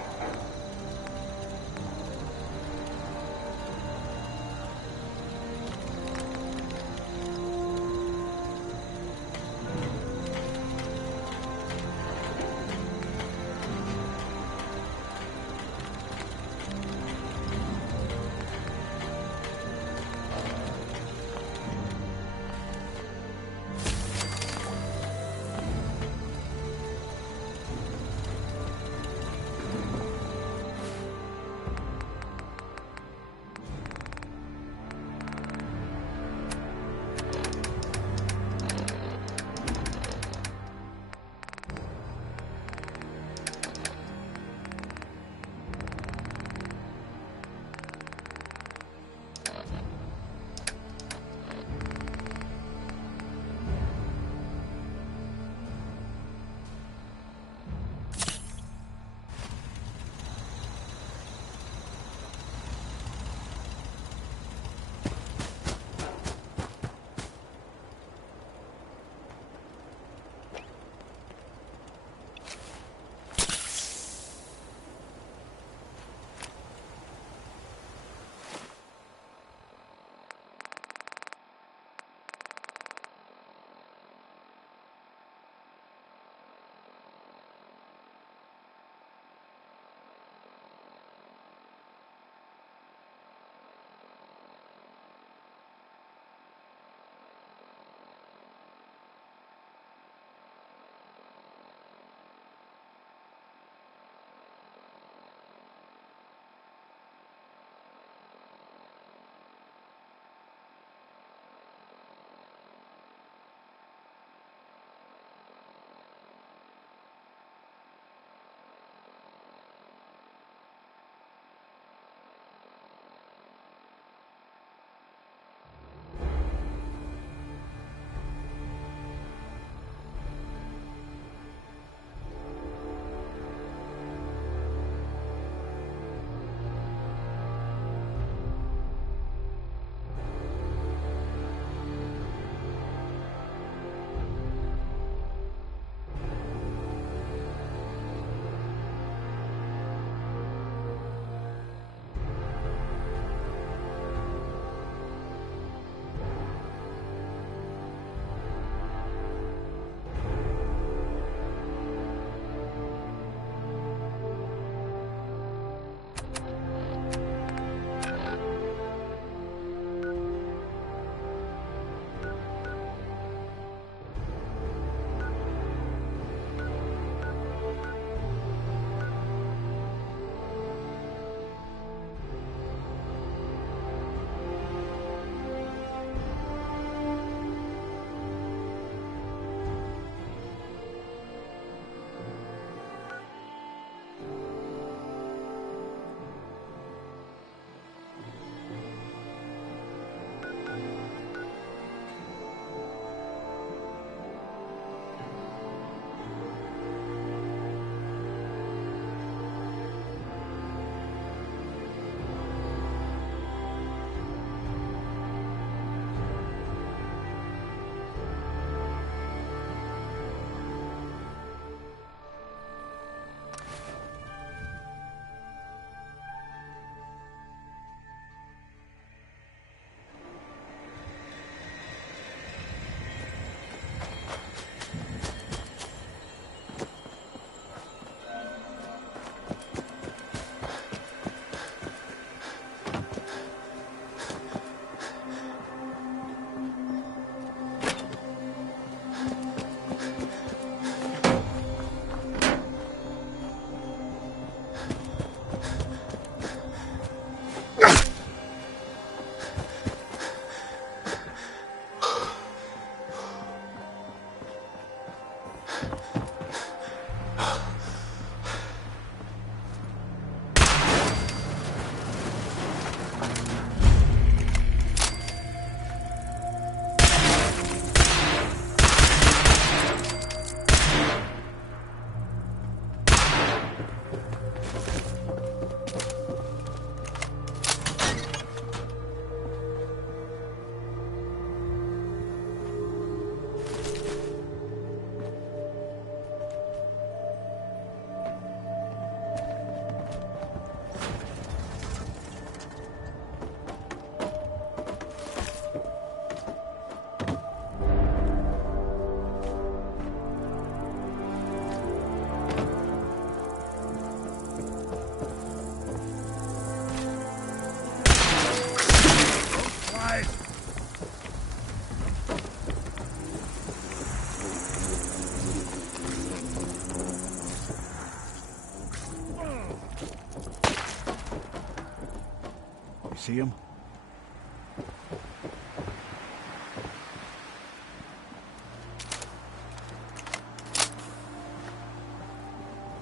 see him?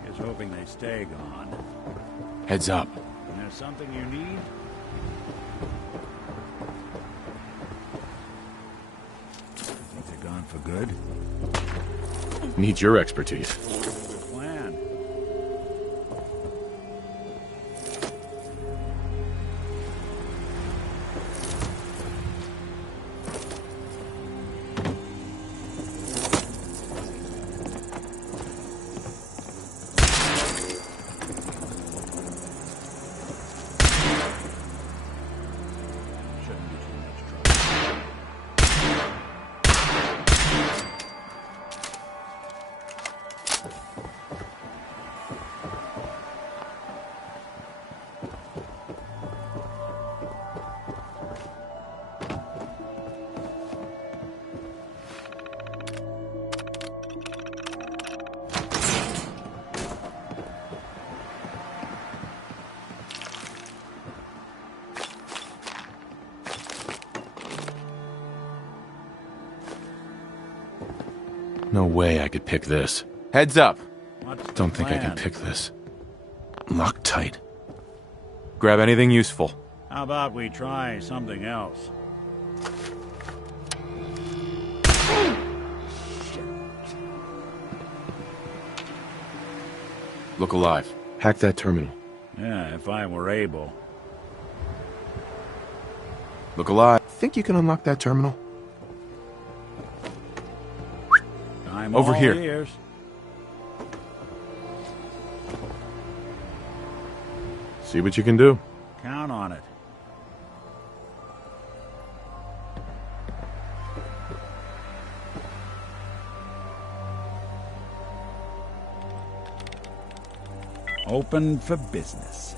Just hoping they stay gone. Heads up. And there's something you need? Think they're gone for good? Need your expertise. Good plan. No way I could pick this. Heads up! What's Don't the think I plan? can pick this. Locked tight. Grab anything useful. How about we try something else? Look alive. Hack that terminal. Yeah, if I were able. Look alive. Think you can unlock that terminal? I'm Over all here. ears. See what you can do. Count on it. Open for business.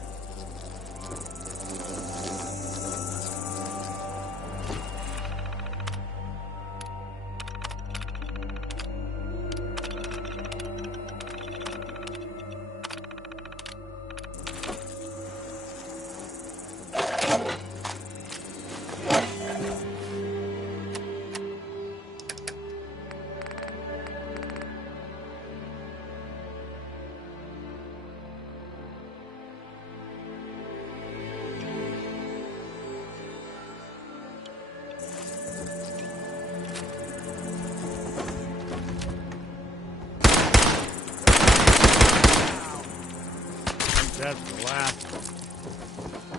That's the last one.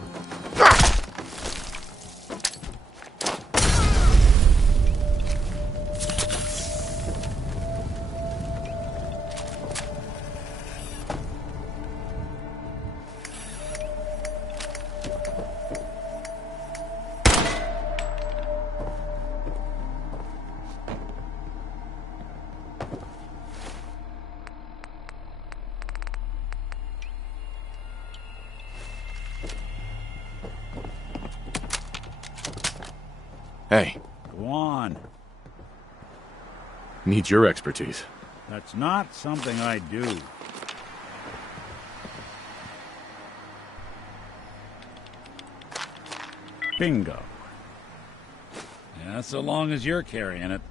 Hey, Go on. need your expertise. That's not something I do. Bingo. Yeah, so long as you're carrying it.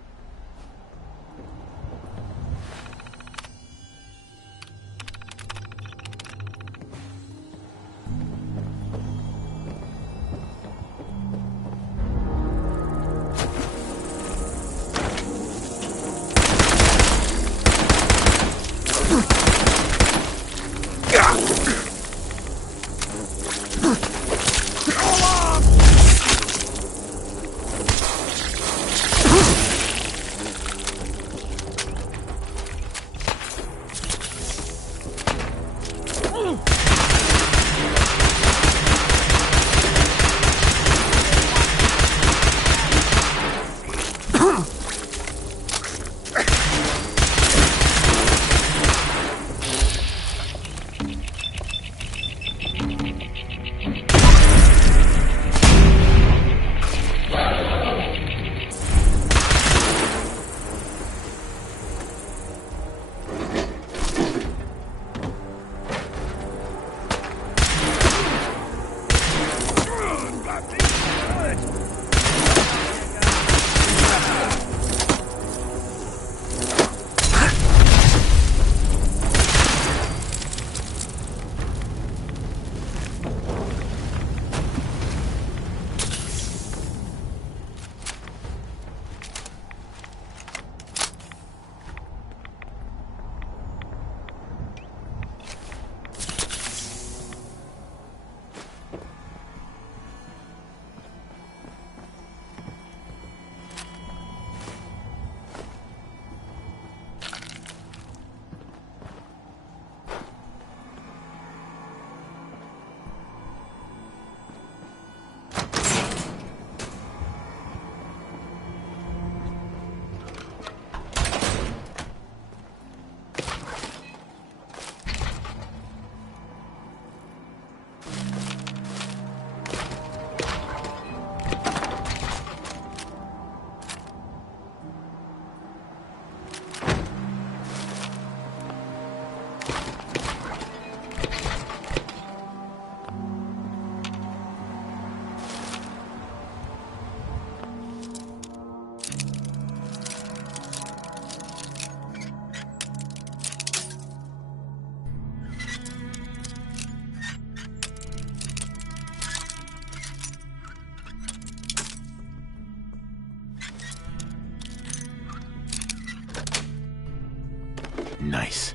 Nice.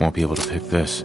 Won't be able to pick this.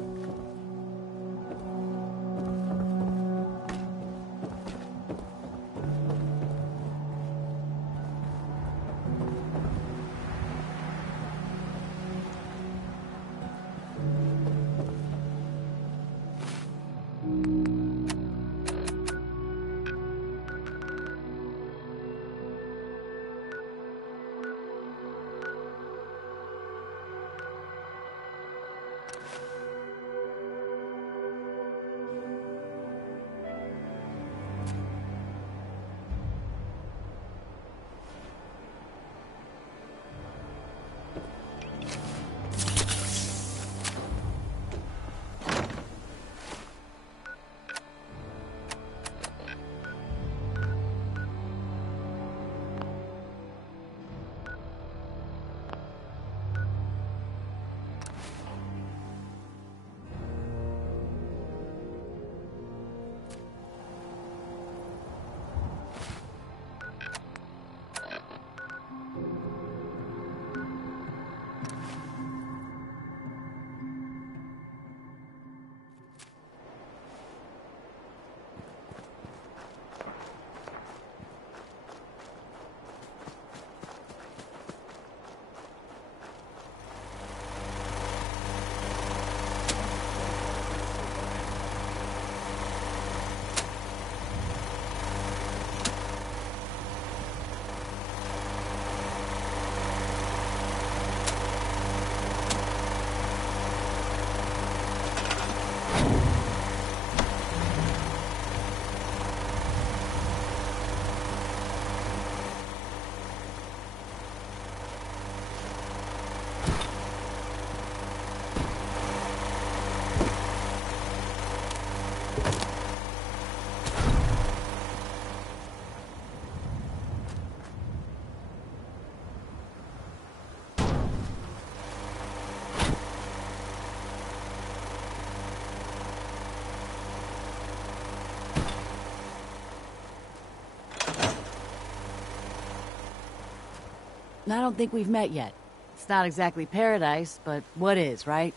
I don't think we've met yet. It's not exactly paradise, but what is, right?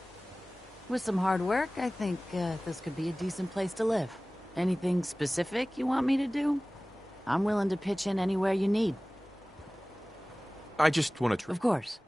With some hard work, I think this could be a decent place to live. Anything specific you want me to do? I'm willing to pitch in anywhere you need. I just want to try. Of course.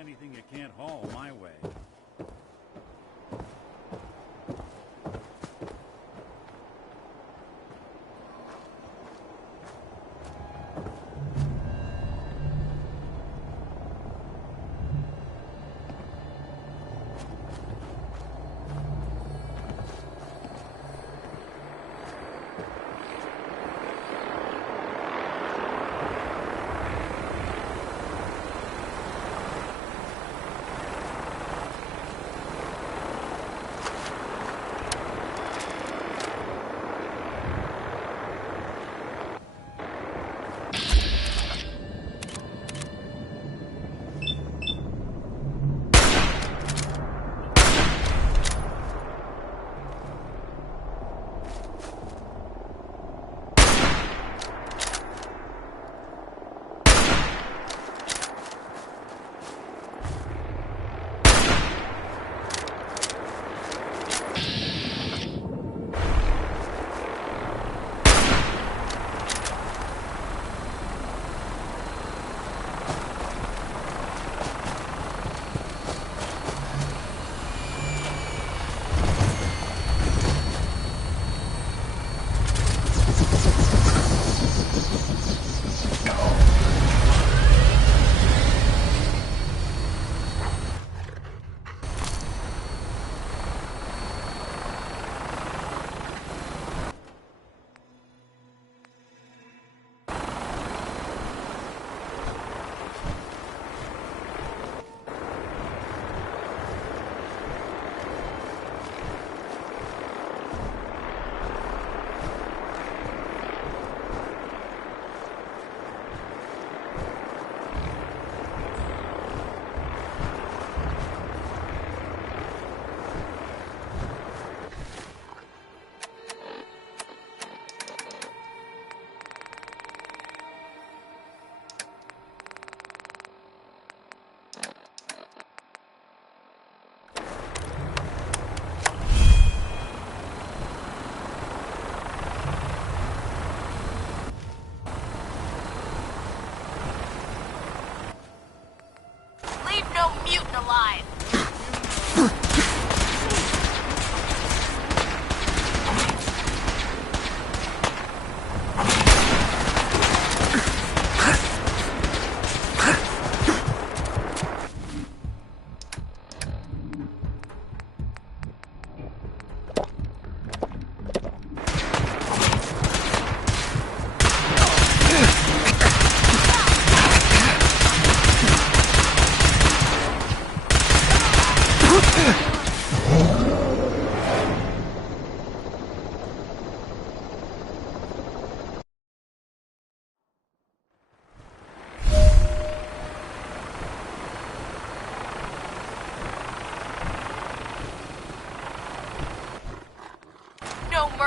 Anything you can't haul my way.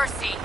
mercy.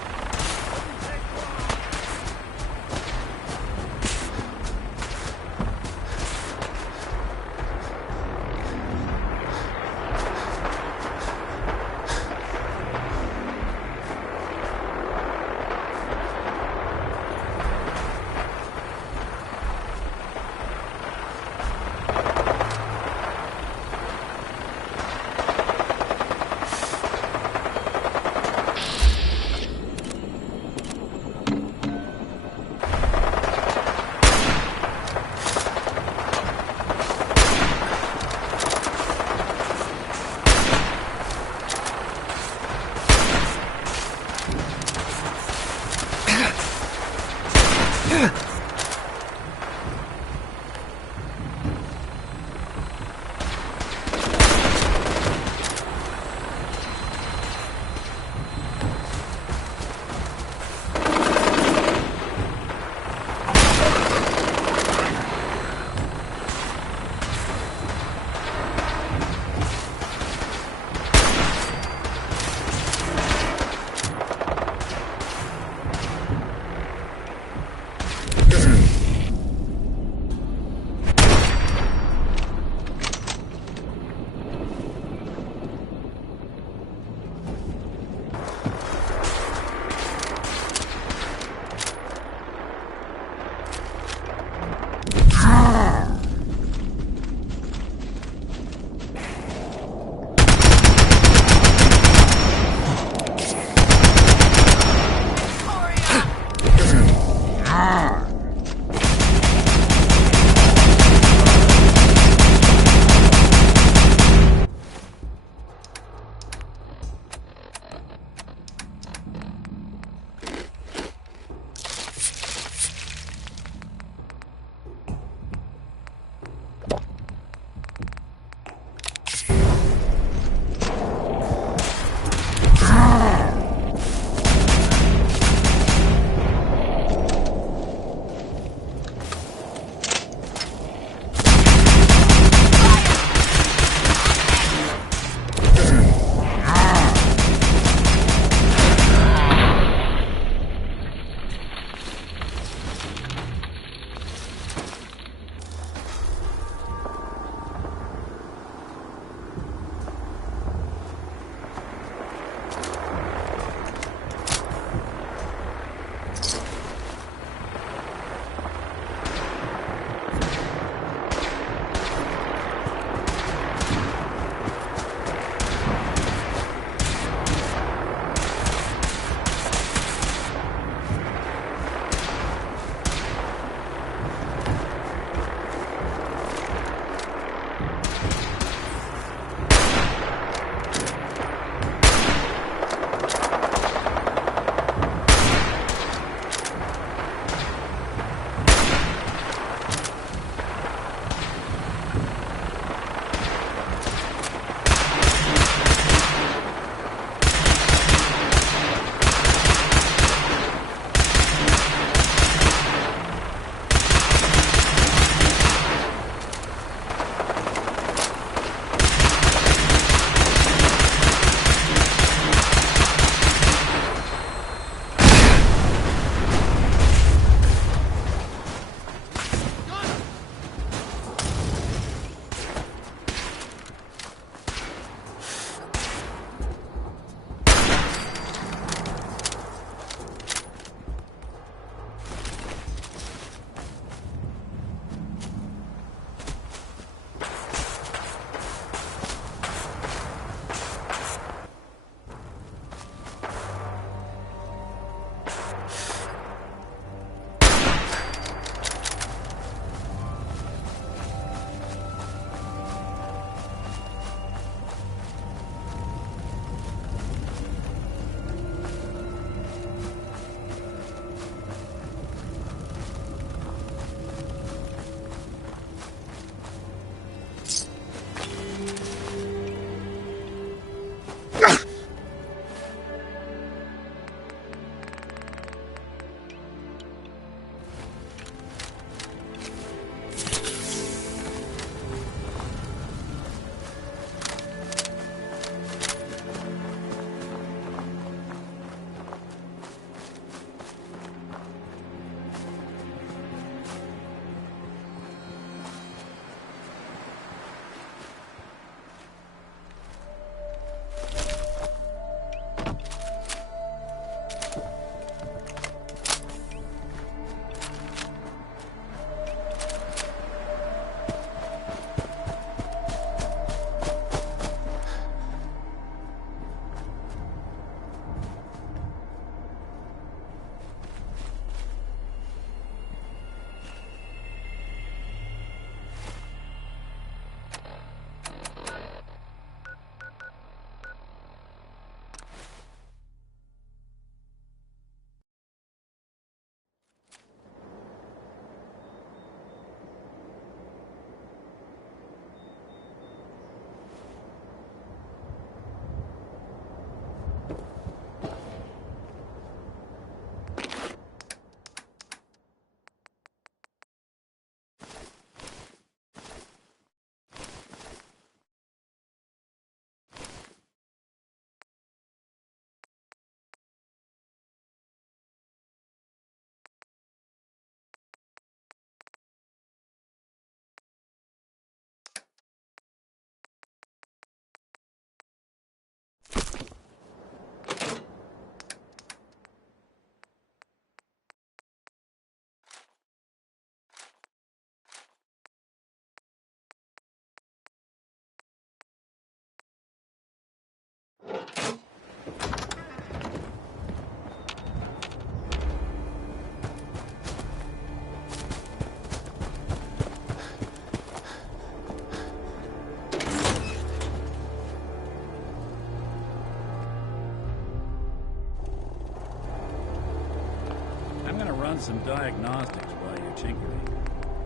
run some diagnostics while you're tinkering.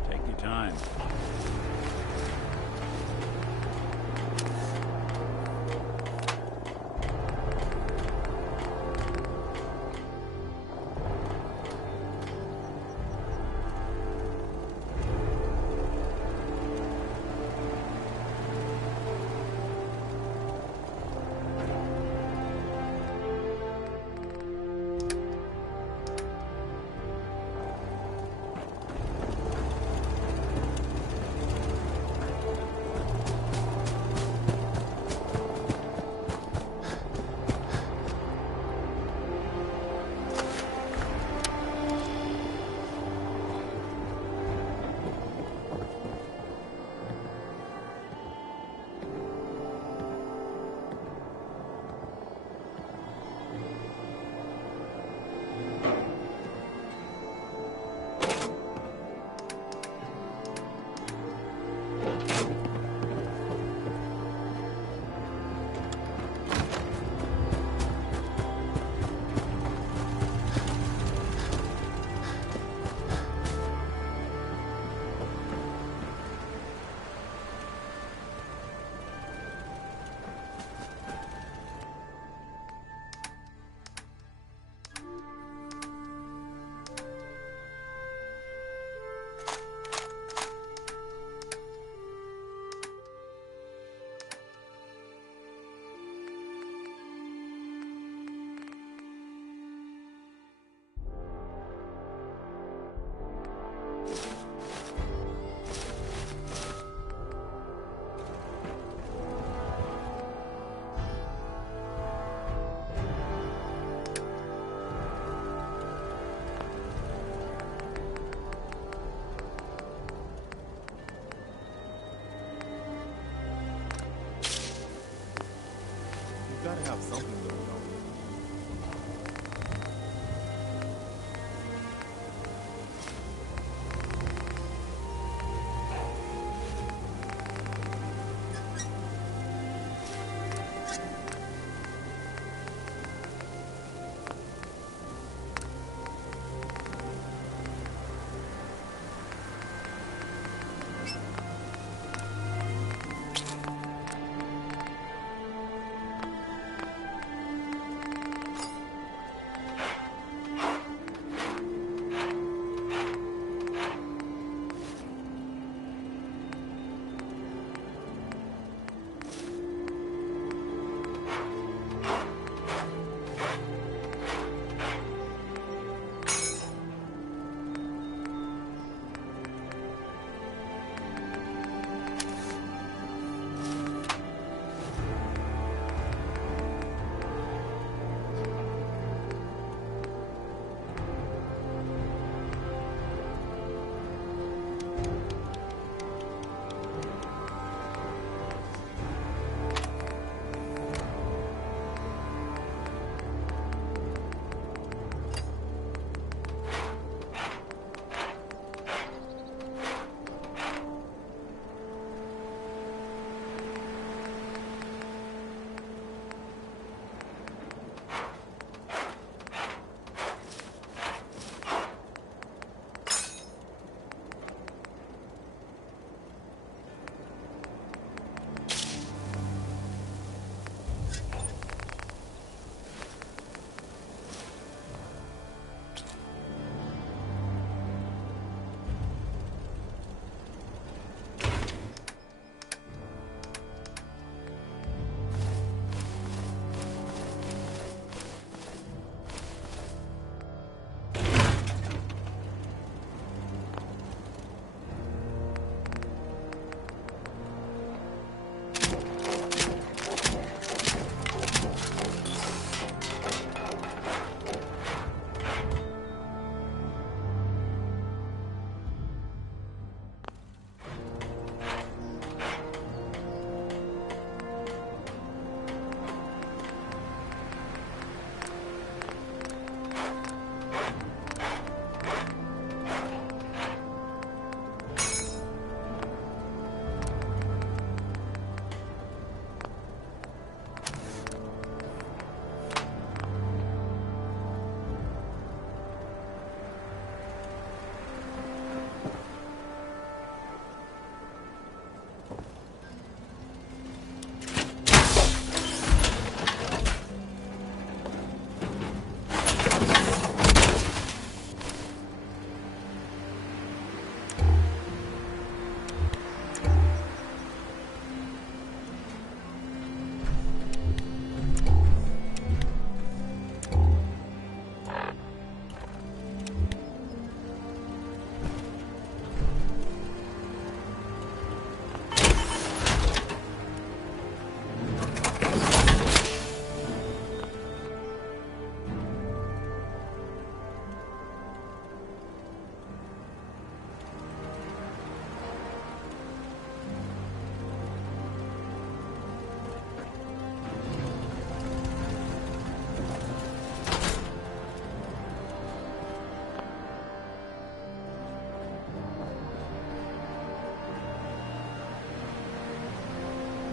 Take your time.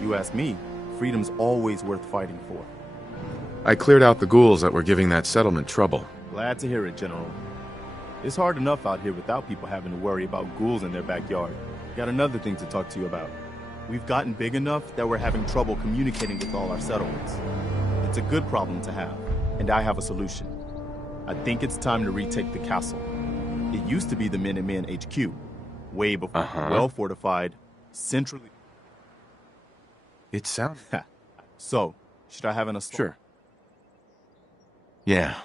You ask me, freedom's always worth fighting for. I cleared out the ghouls that were giving that settlement trouble. Glad to hear it, General. It's hard enough out here without people having to worry about ghouls in their backyard. Got another thing to talk to you about. We've gotten big enough that we're having trouble communicating with all our settlements. It's a good problem to have, and I have a solution. I think it's time to retake the castle. It used to be the Minutemen HQ, way before well-fortified, centrally... It sounds... So, should I have an assault? Sure. Yeah,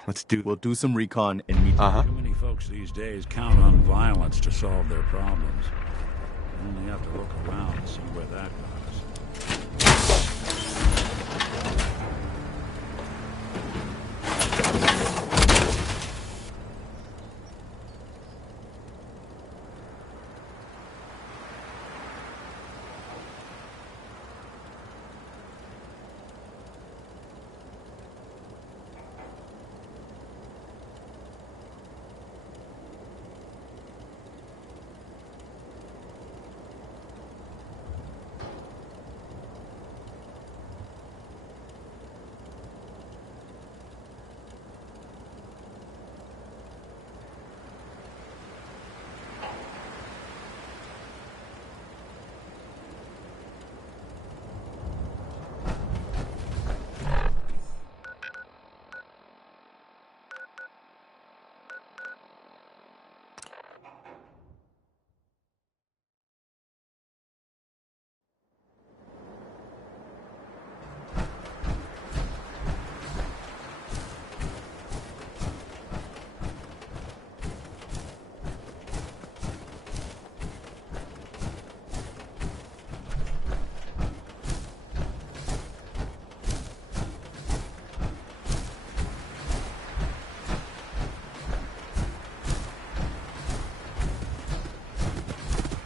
We'll do some recon and meet... Too many folks these days count on violence to solve their problems. You only have to look around and see where that goes.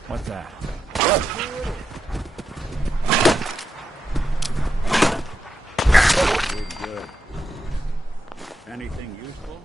What's that? Good. Anything useful?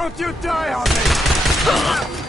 Don't you die on me!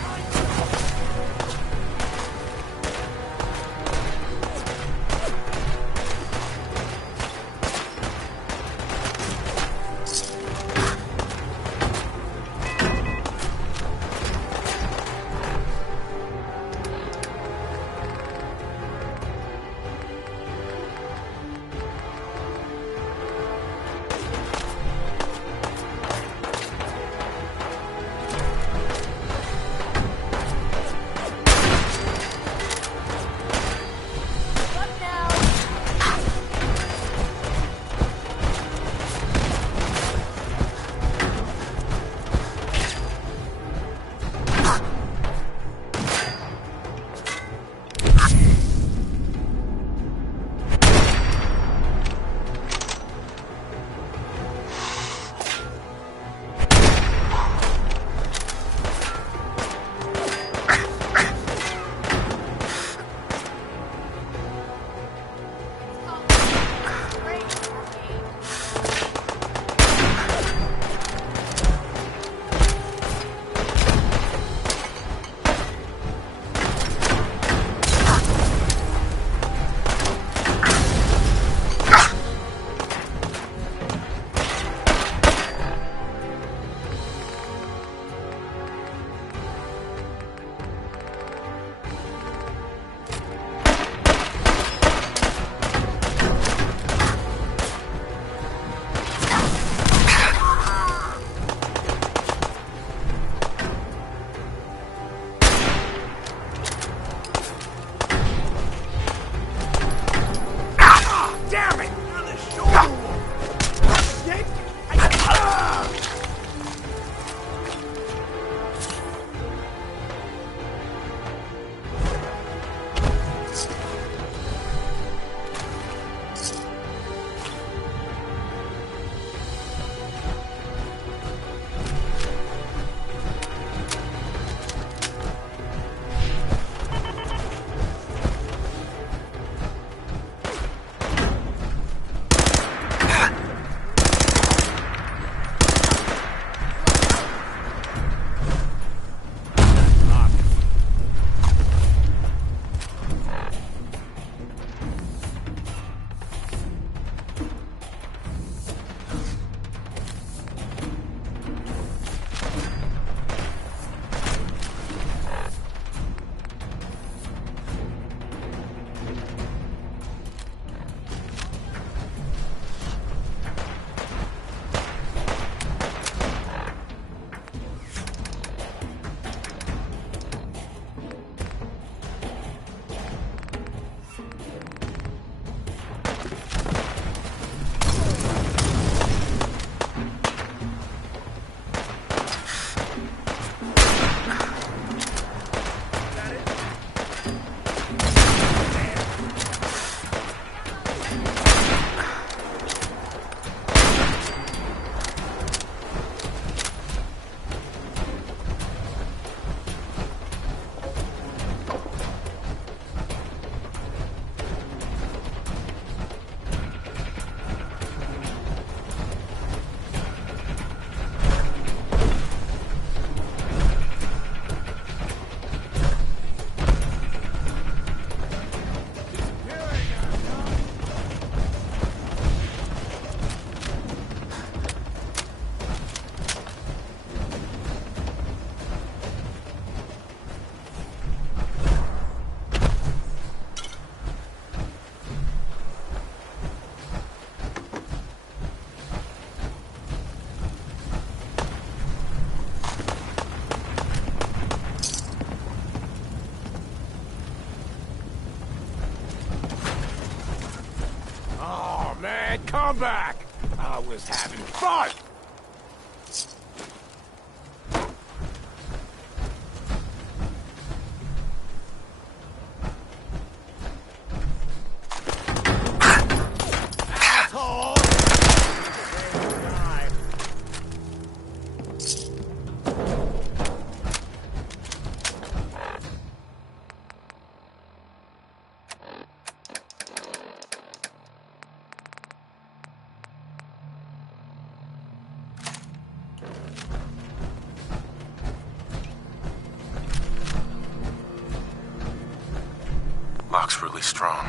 come back! I was having fun! Lock's really strong.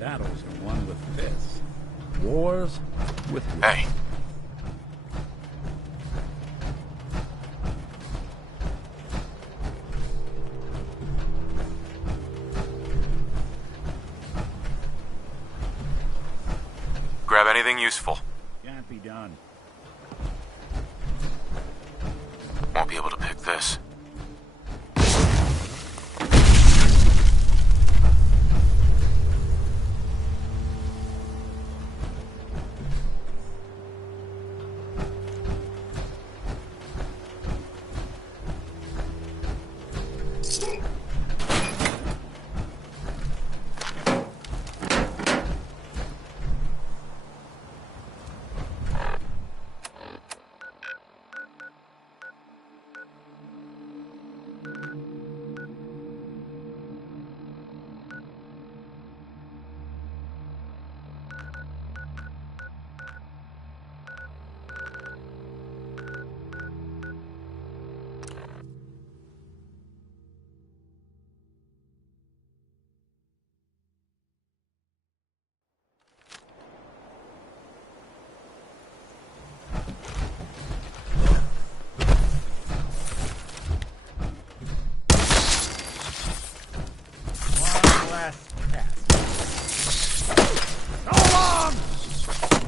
Battles are won with fists. Wars with... Hey. Grab anything useful. Can't be done. Won't be able to pick this.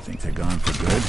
Think they're gone for good?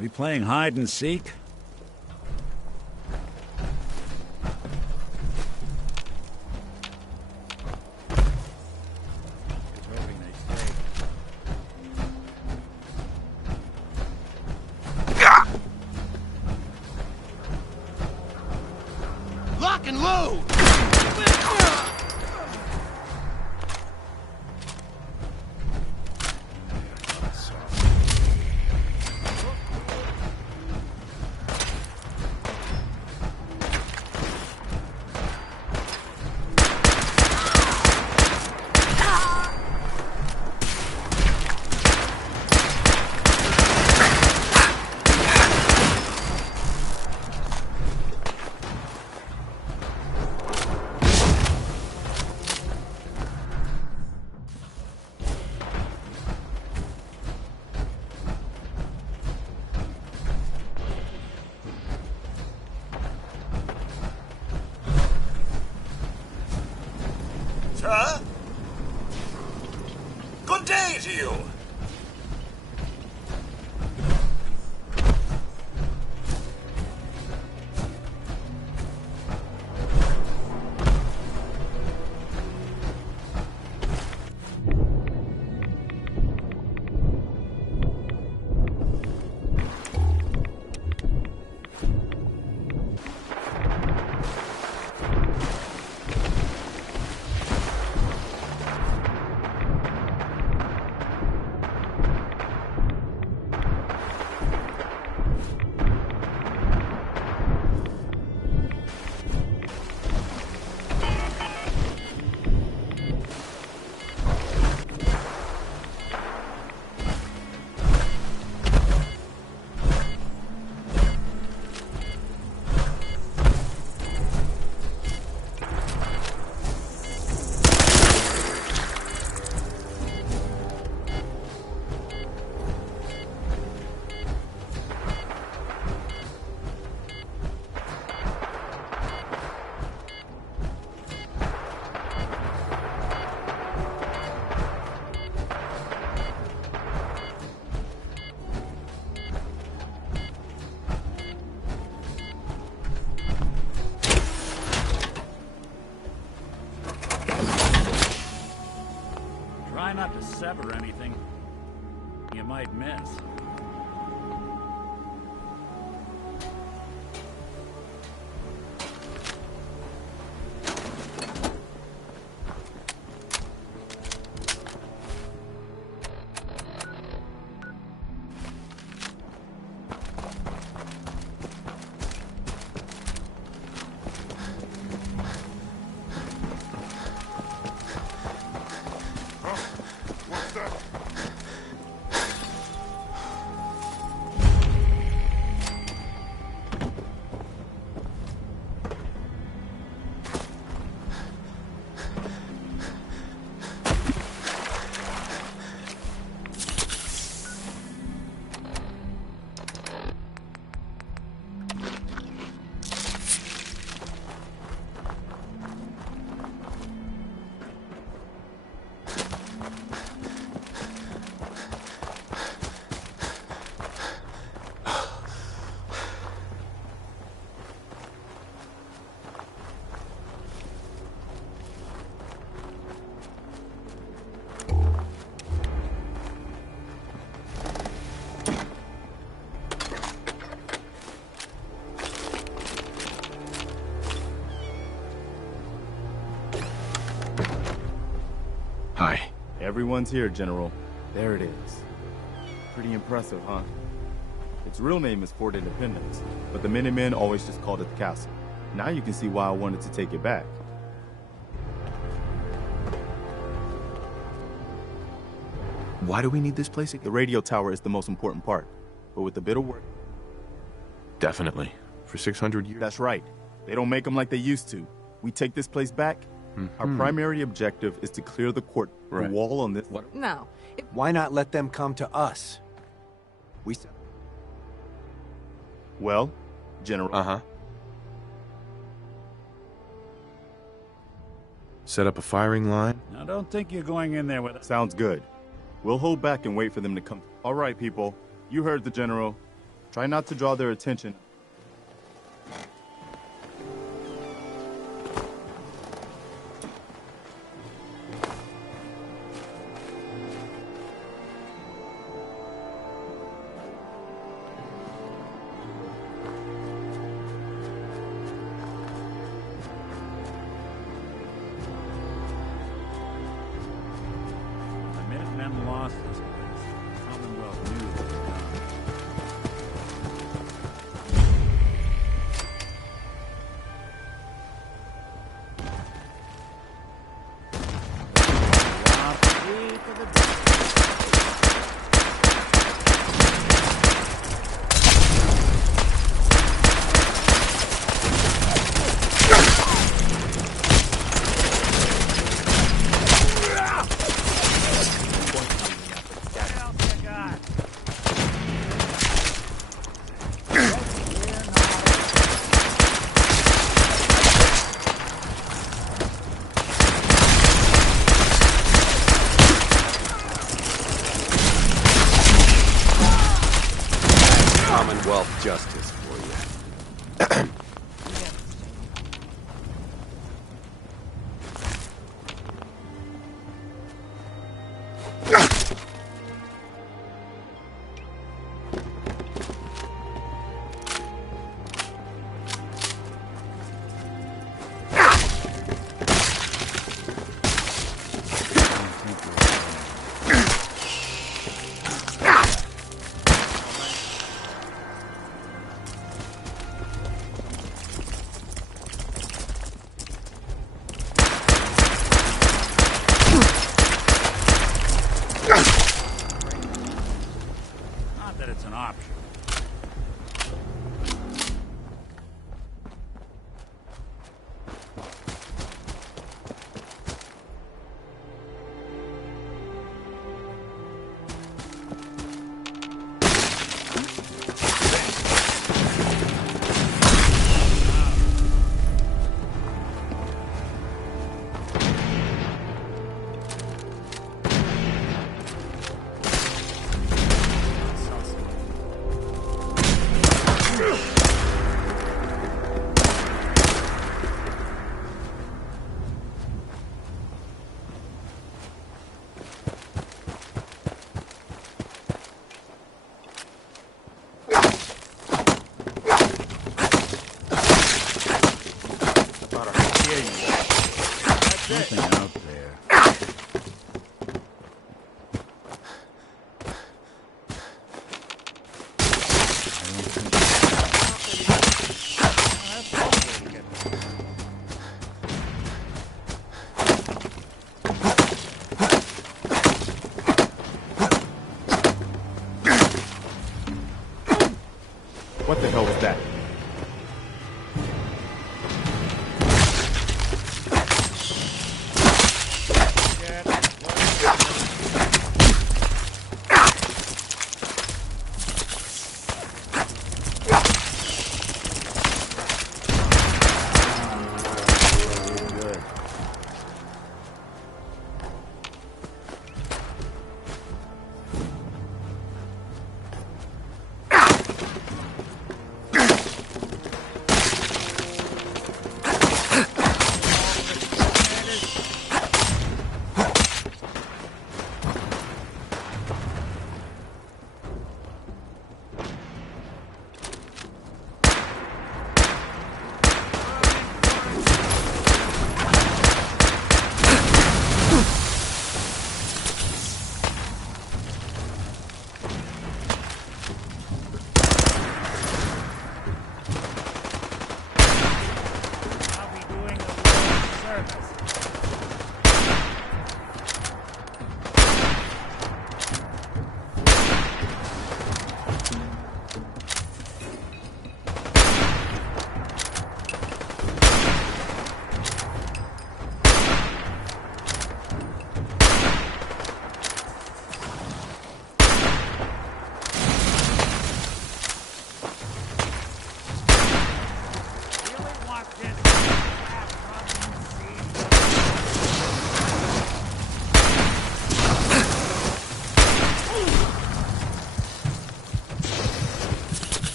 We playing hide and seek? Lock and load! Sir? Good day to you! Try not to sever anything. You might miss. Hi. Everyone's here, General. There it is. Pretty impressive, huh? Its real name is Fort Independence, but the Minutemen always just called it the castle. Now you can see why I wanted to take it back. Why do we need this place again? The radio tower is the most important part, but with a bit of work... Definitely. For 600 years? That's right. They don't make them like they used to. We take this place back, our primary objective is to clear the court, the wall on this... No. Why not let them come to us? Well, General... Set up a firing line? I don't think you're going in there with us. Sounds good. We'll hold back and wait for them to come. All right, people. You heard the General. Try Try not to draw their attention. The Minutemen lost this place. The Commonwealth knew it was done. Commonwealth justice for you. Not that it's an option. Something out there. What the hell was that?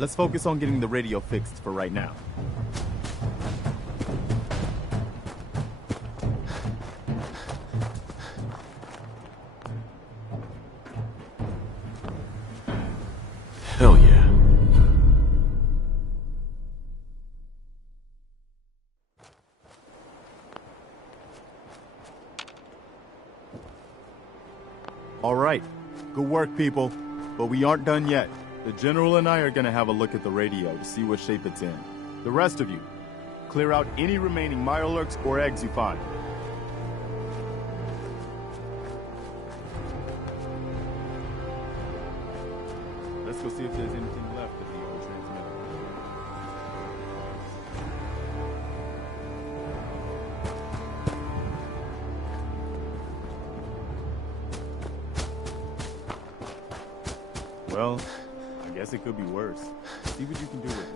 Let's focus on getting the radio fixed for right now. Hell yeah. All right. Good work, people. But we aren't done yet. The General and I are gonna have a look at the radio to see what shape it's in. The rest of you, clear out any remaining Mirelurks or eggs you find. Let's go see if there's anything left of the old transmitter. Well, I guess it could be worse. See what you can do with it.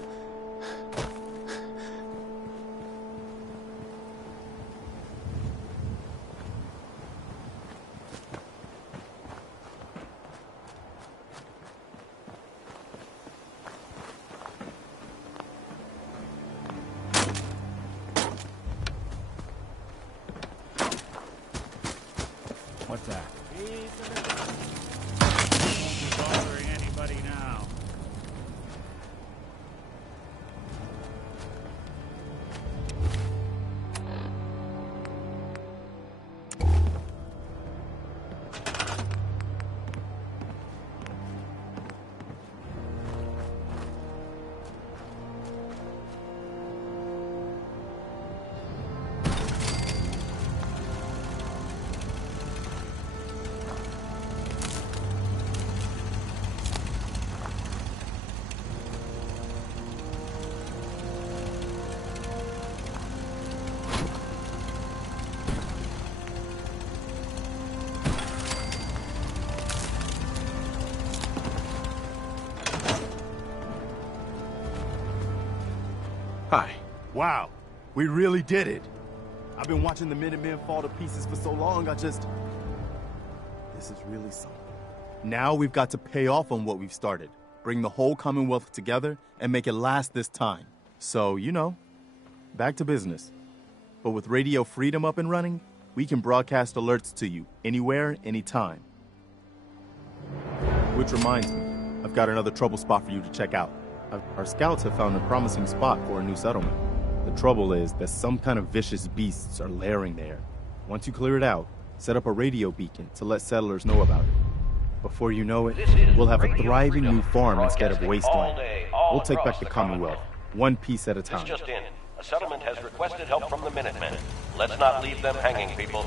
What's that? Won't be bothering anybody now. Hi. Wow, we really did it. I've been watching the Minutemen fall to pieces for so long, This is really something. Now we've got to pay off on what we've started. Bring the whole Commonwealth together and make it last this time. So, back to business. But with Radio Freedom up and running, we can broadcast alerts to you anywhere, anytime. Which reminds me, I've got another trouble spot for you to check out. Our scouts have found a promising spot for a new settlement. The trouble is that some kind of vicious beasts are lairing there. Once you clear it out, set up a radio beacon to let settlers know about it. Before you know it, we'll have a thriving new farm instead of wasteland. We'll take back the Commonwealth, one piece at a time. This just in. A settlement has requested help from the Minutemen. Let's not leave them hanging, people.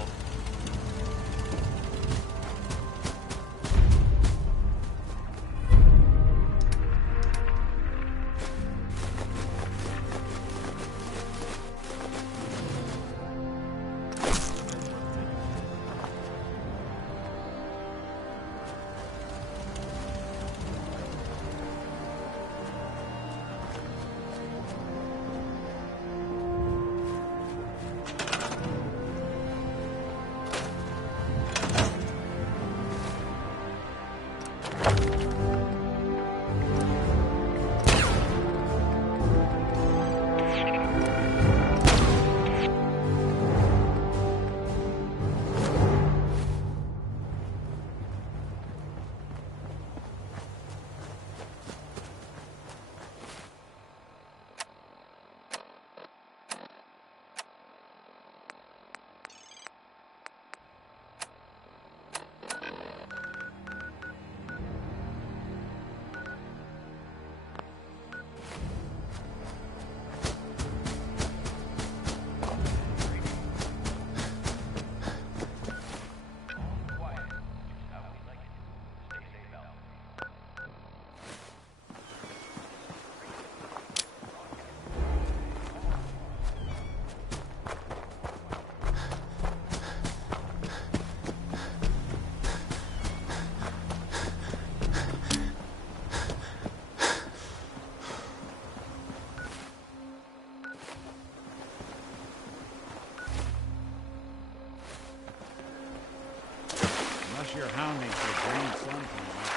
You're hounding for green sunflower.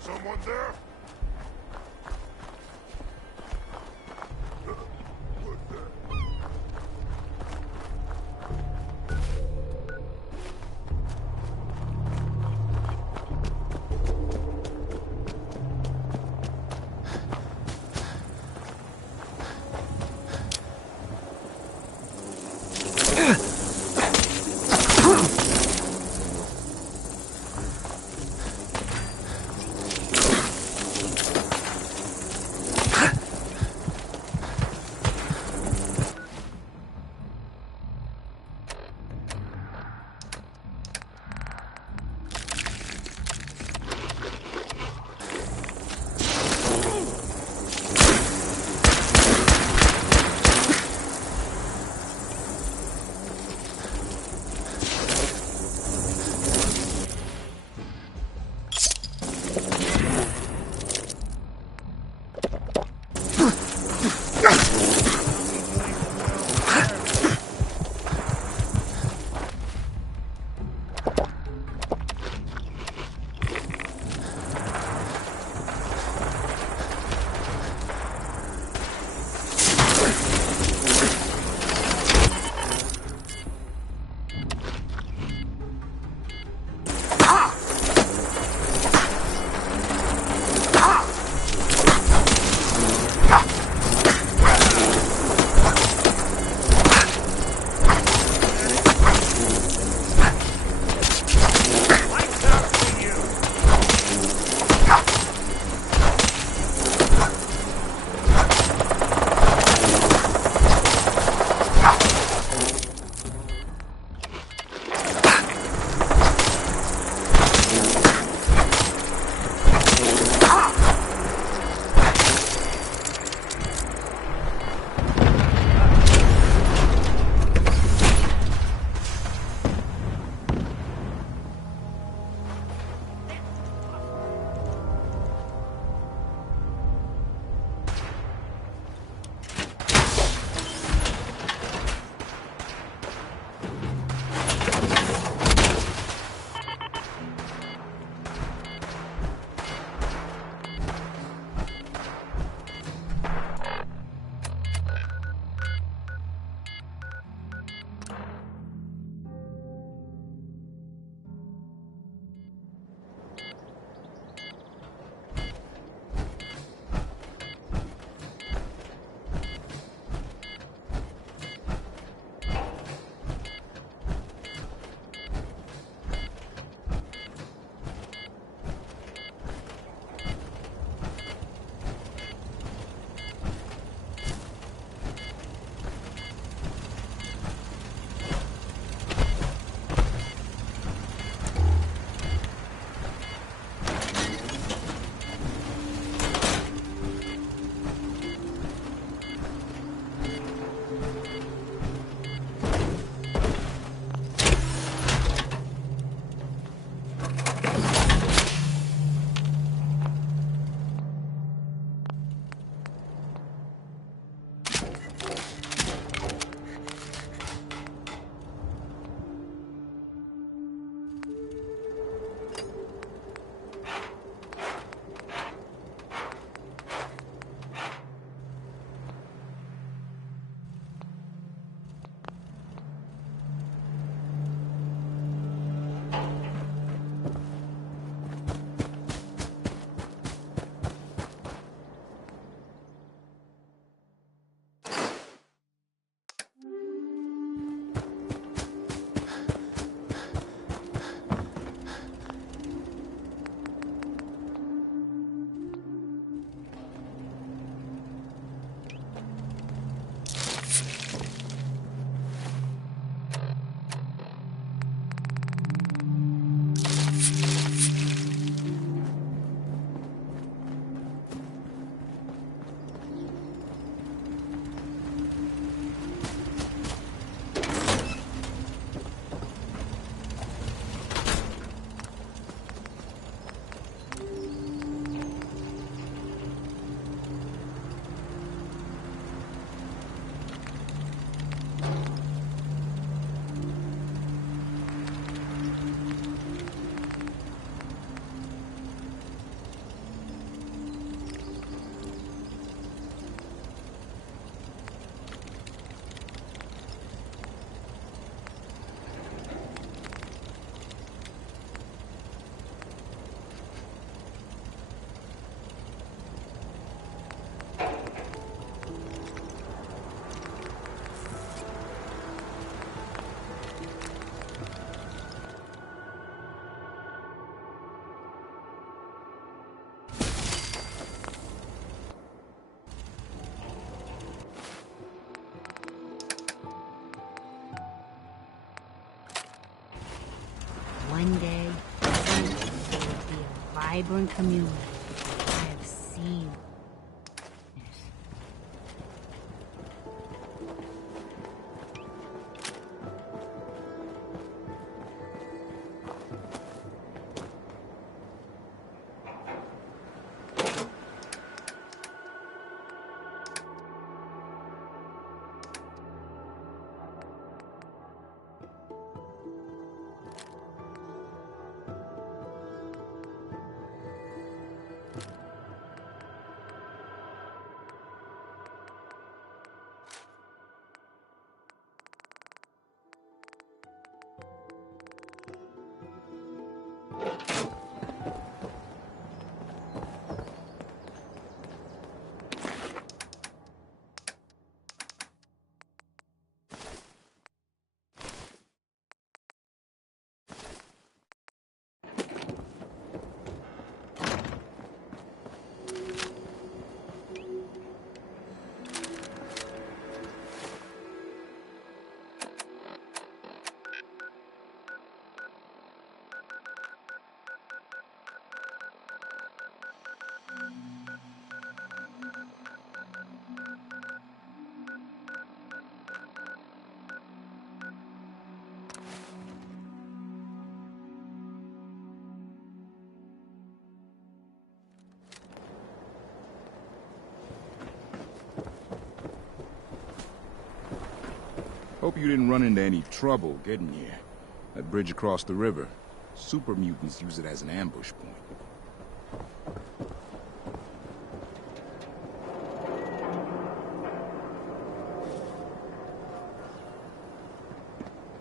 Someone there? vibrant community. I have seen. Hope you didn't run into any trouble getting here. That bridge across the river. Super mutants use it as an ambush point.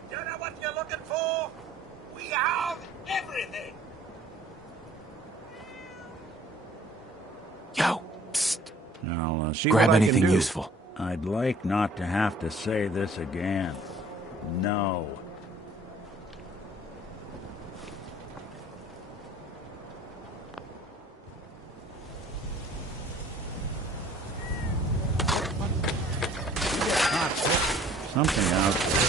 You know what you're looking for? We have everything! Yo, psst. I'll see Grab what I anything can do. useful. I'd like not to have to say this again. No. Something out there.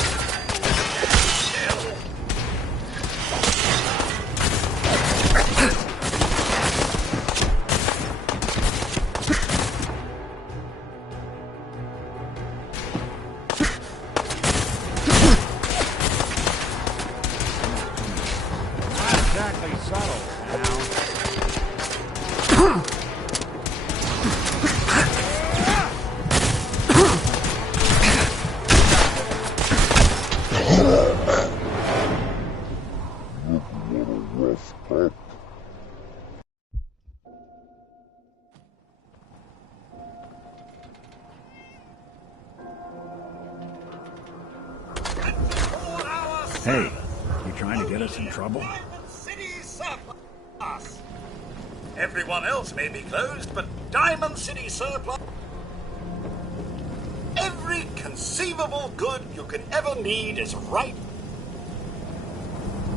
Hey, you trying to get us in trouble? City surplus. Everyone else may be closed, but Diamond City surplus. Every conceivable good you could ever need is right.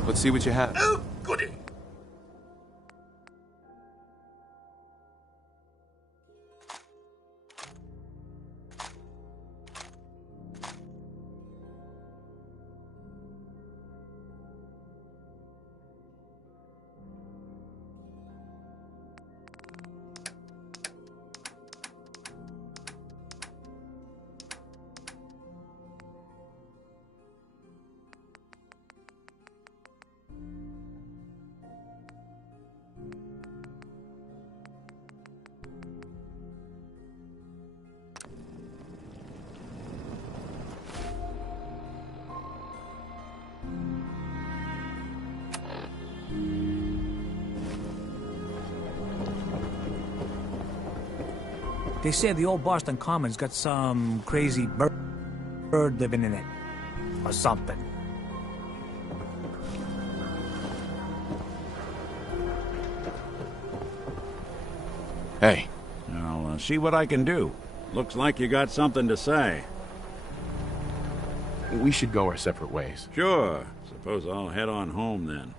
Let's see what you have. Oh, goody. They say the old Boston Common's got some crazy bird living in it. Or something. Hey. I'll see what I can do. Looks like you got something to say. We should go our separate ways. Sure. Suppose I'll head on home then.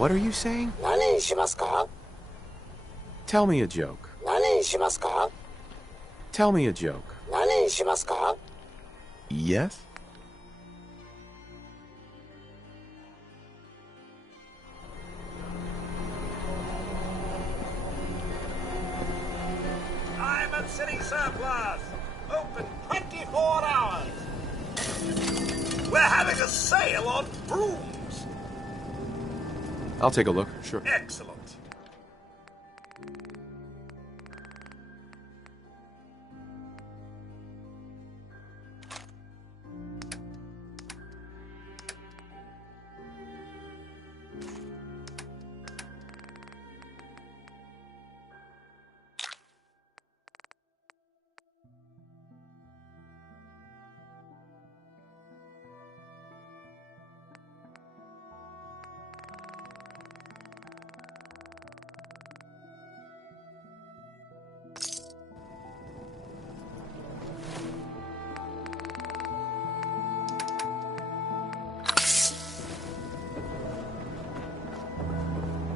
What are you saying? 何にしますか? Tell me a joke. 何にしますか? Tell me a joke. 何にしますか? Yes? Diamond City Surplus! Open 24 hours! We're having a sale on brooms! I'll take a look, sure. Excellent.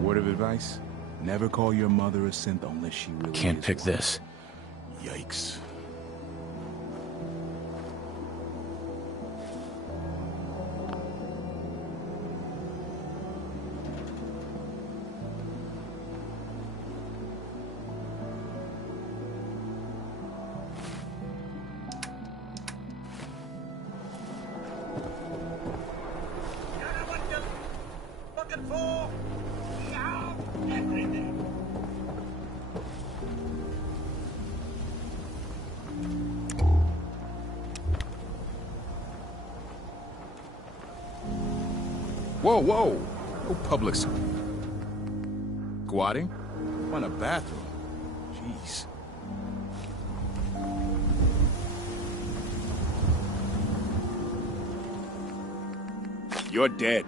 Word of advice? Never call your mother a synth unless she really Can't is pick one. this. Yikes. Looking for? Yeah, everything. Whoa, whoa! No public squatting? Find a bathroom. Jeez. You're dead.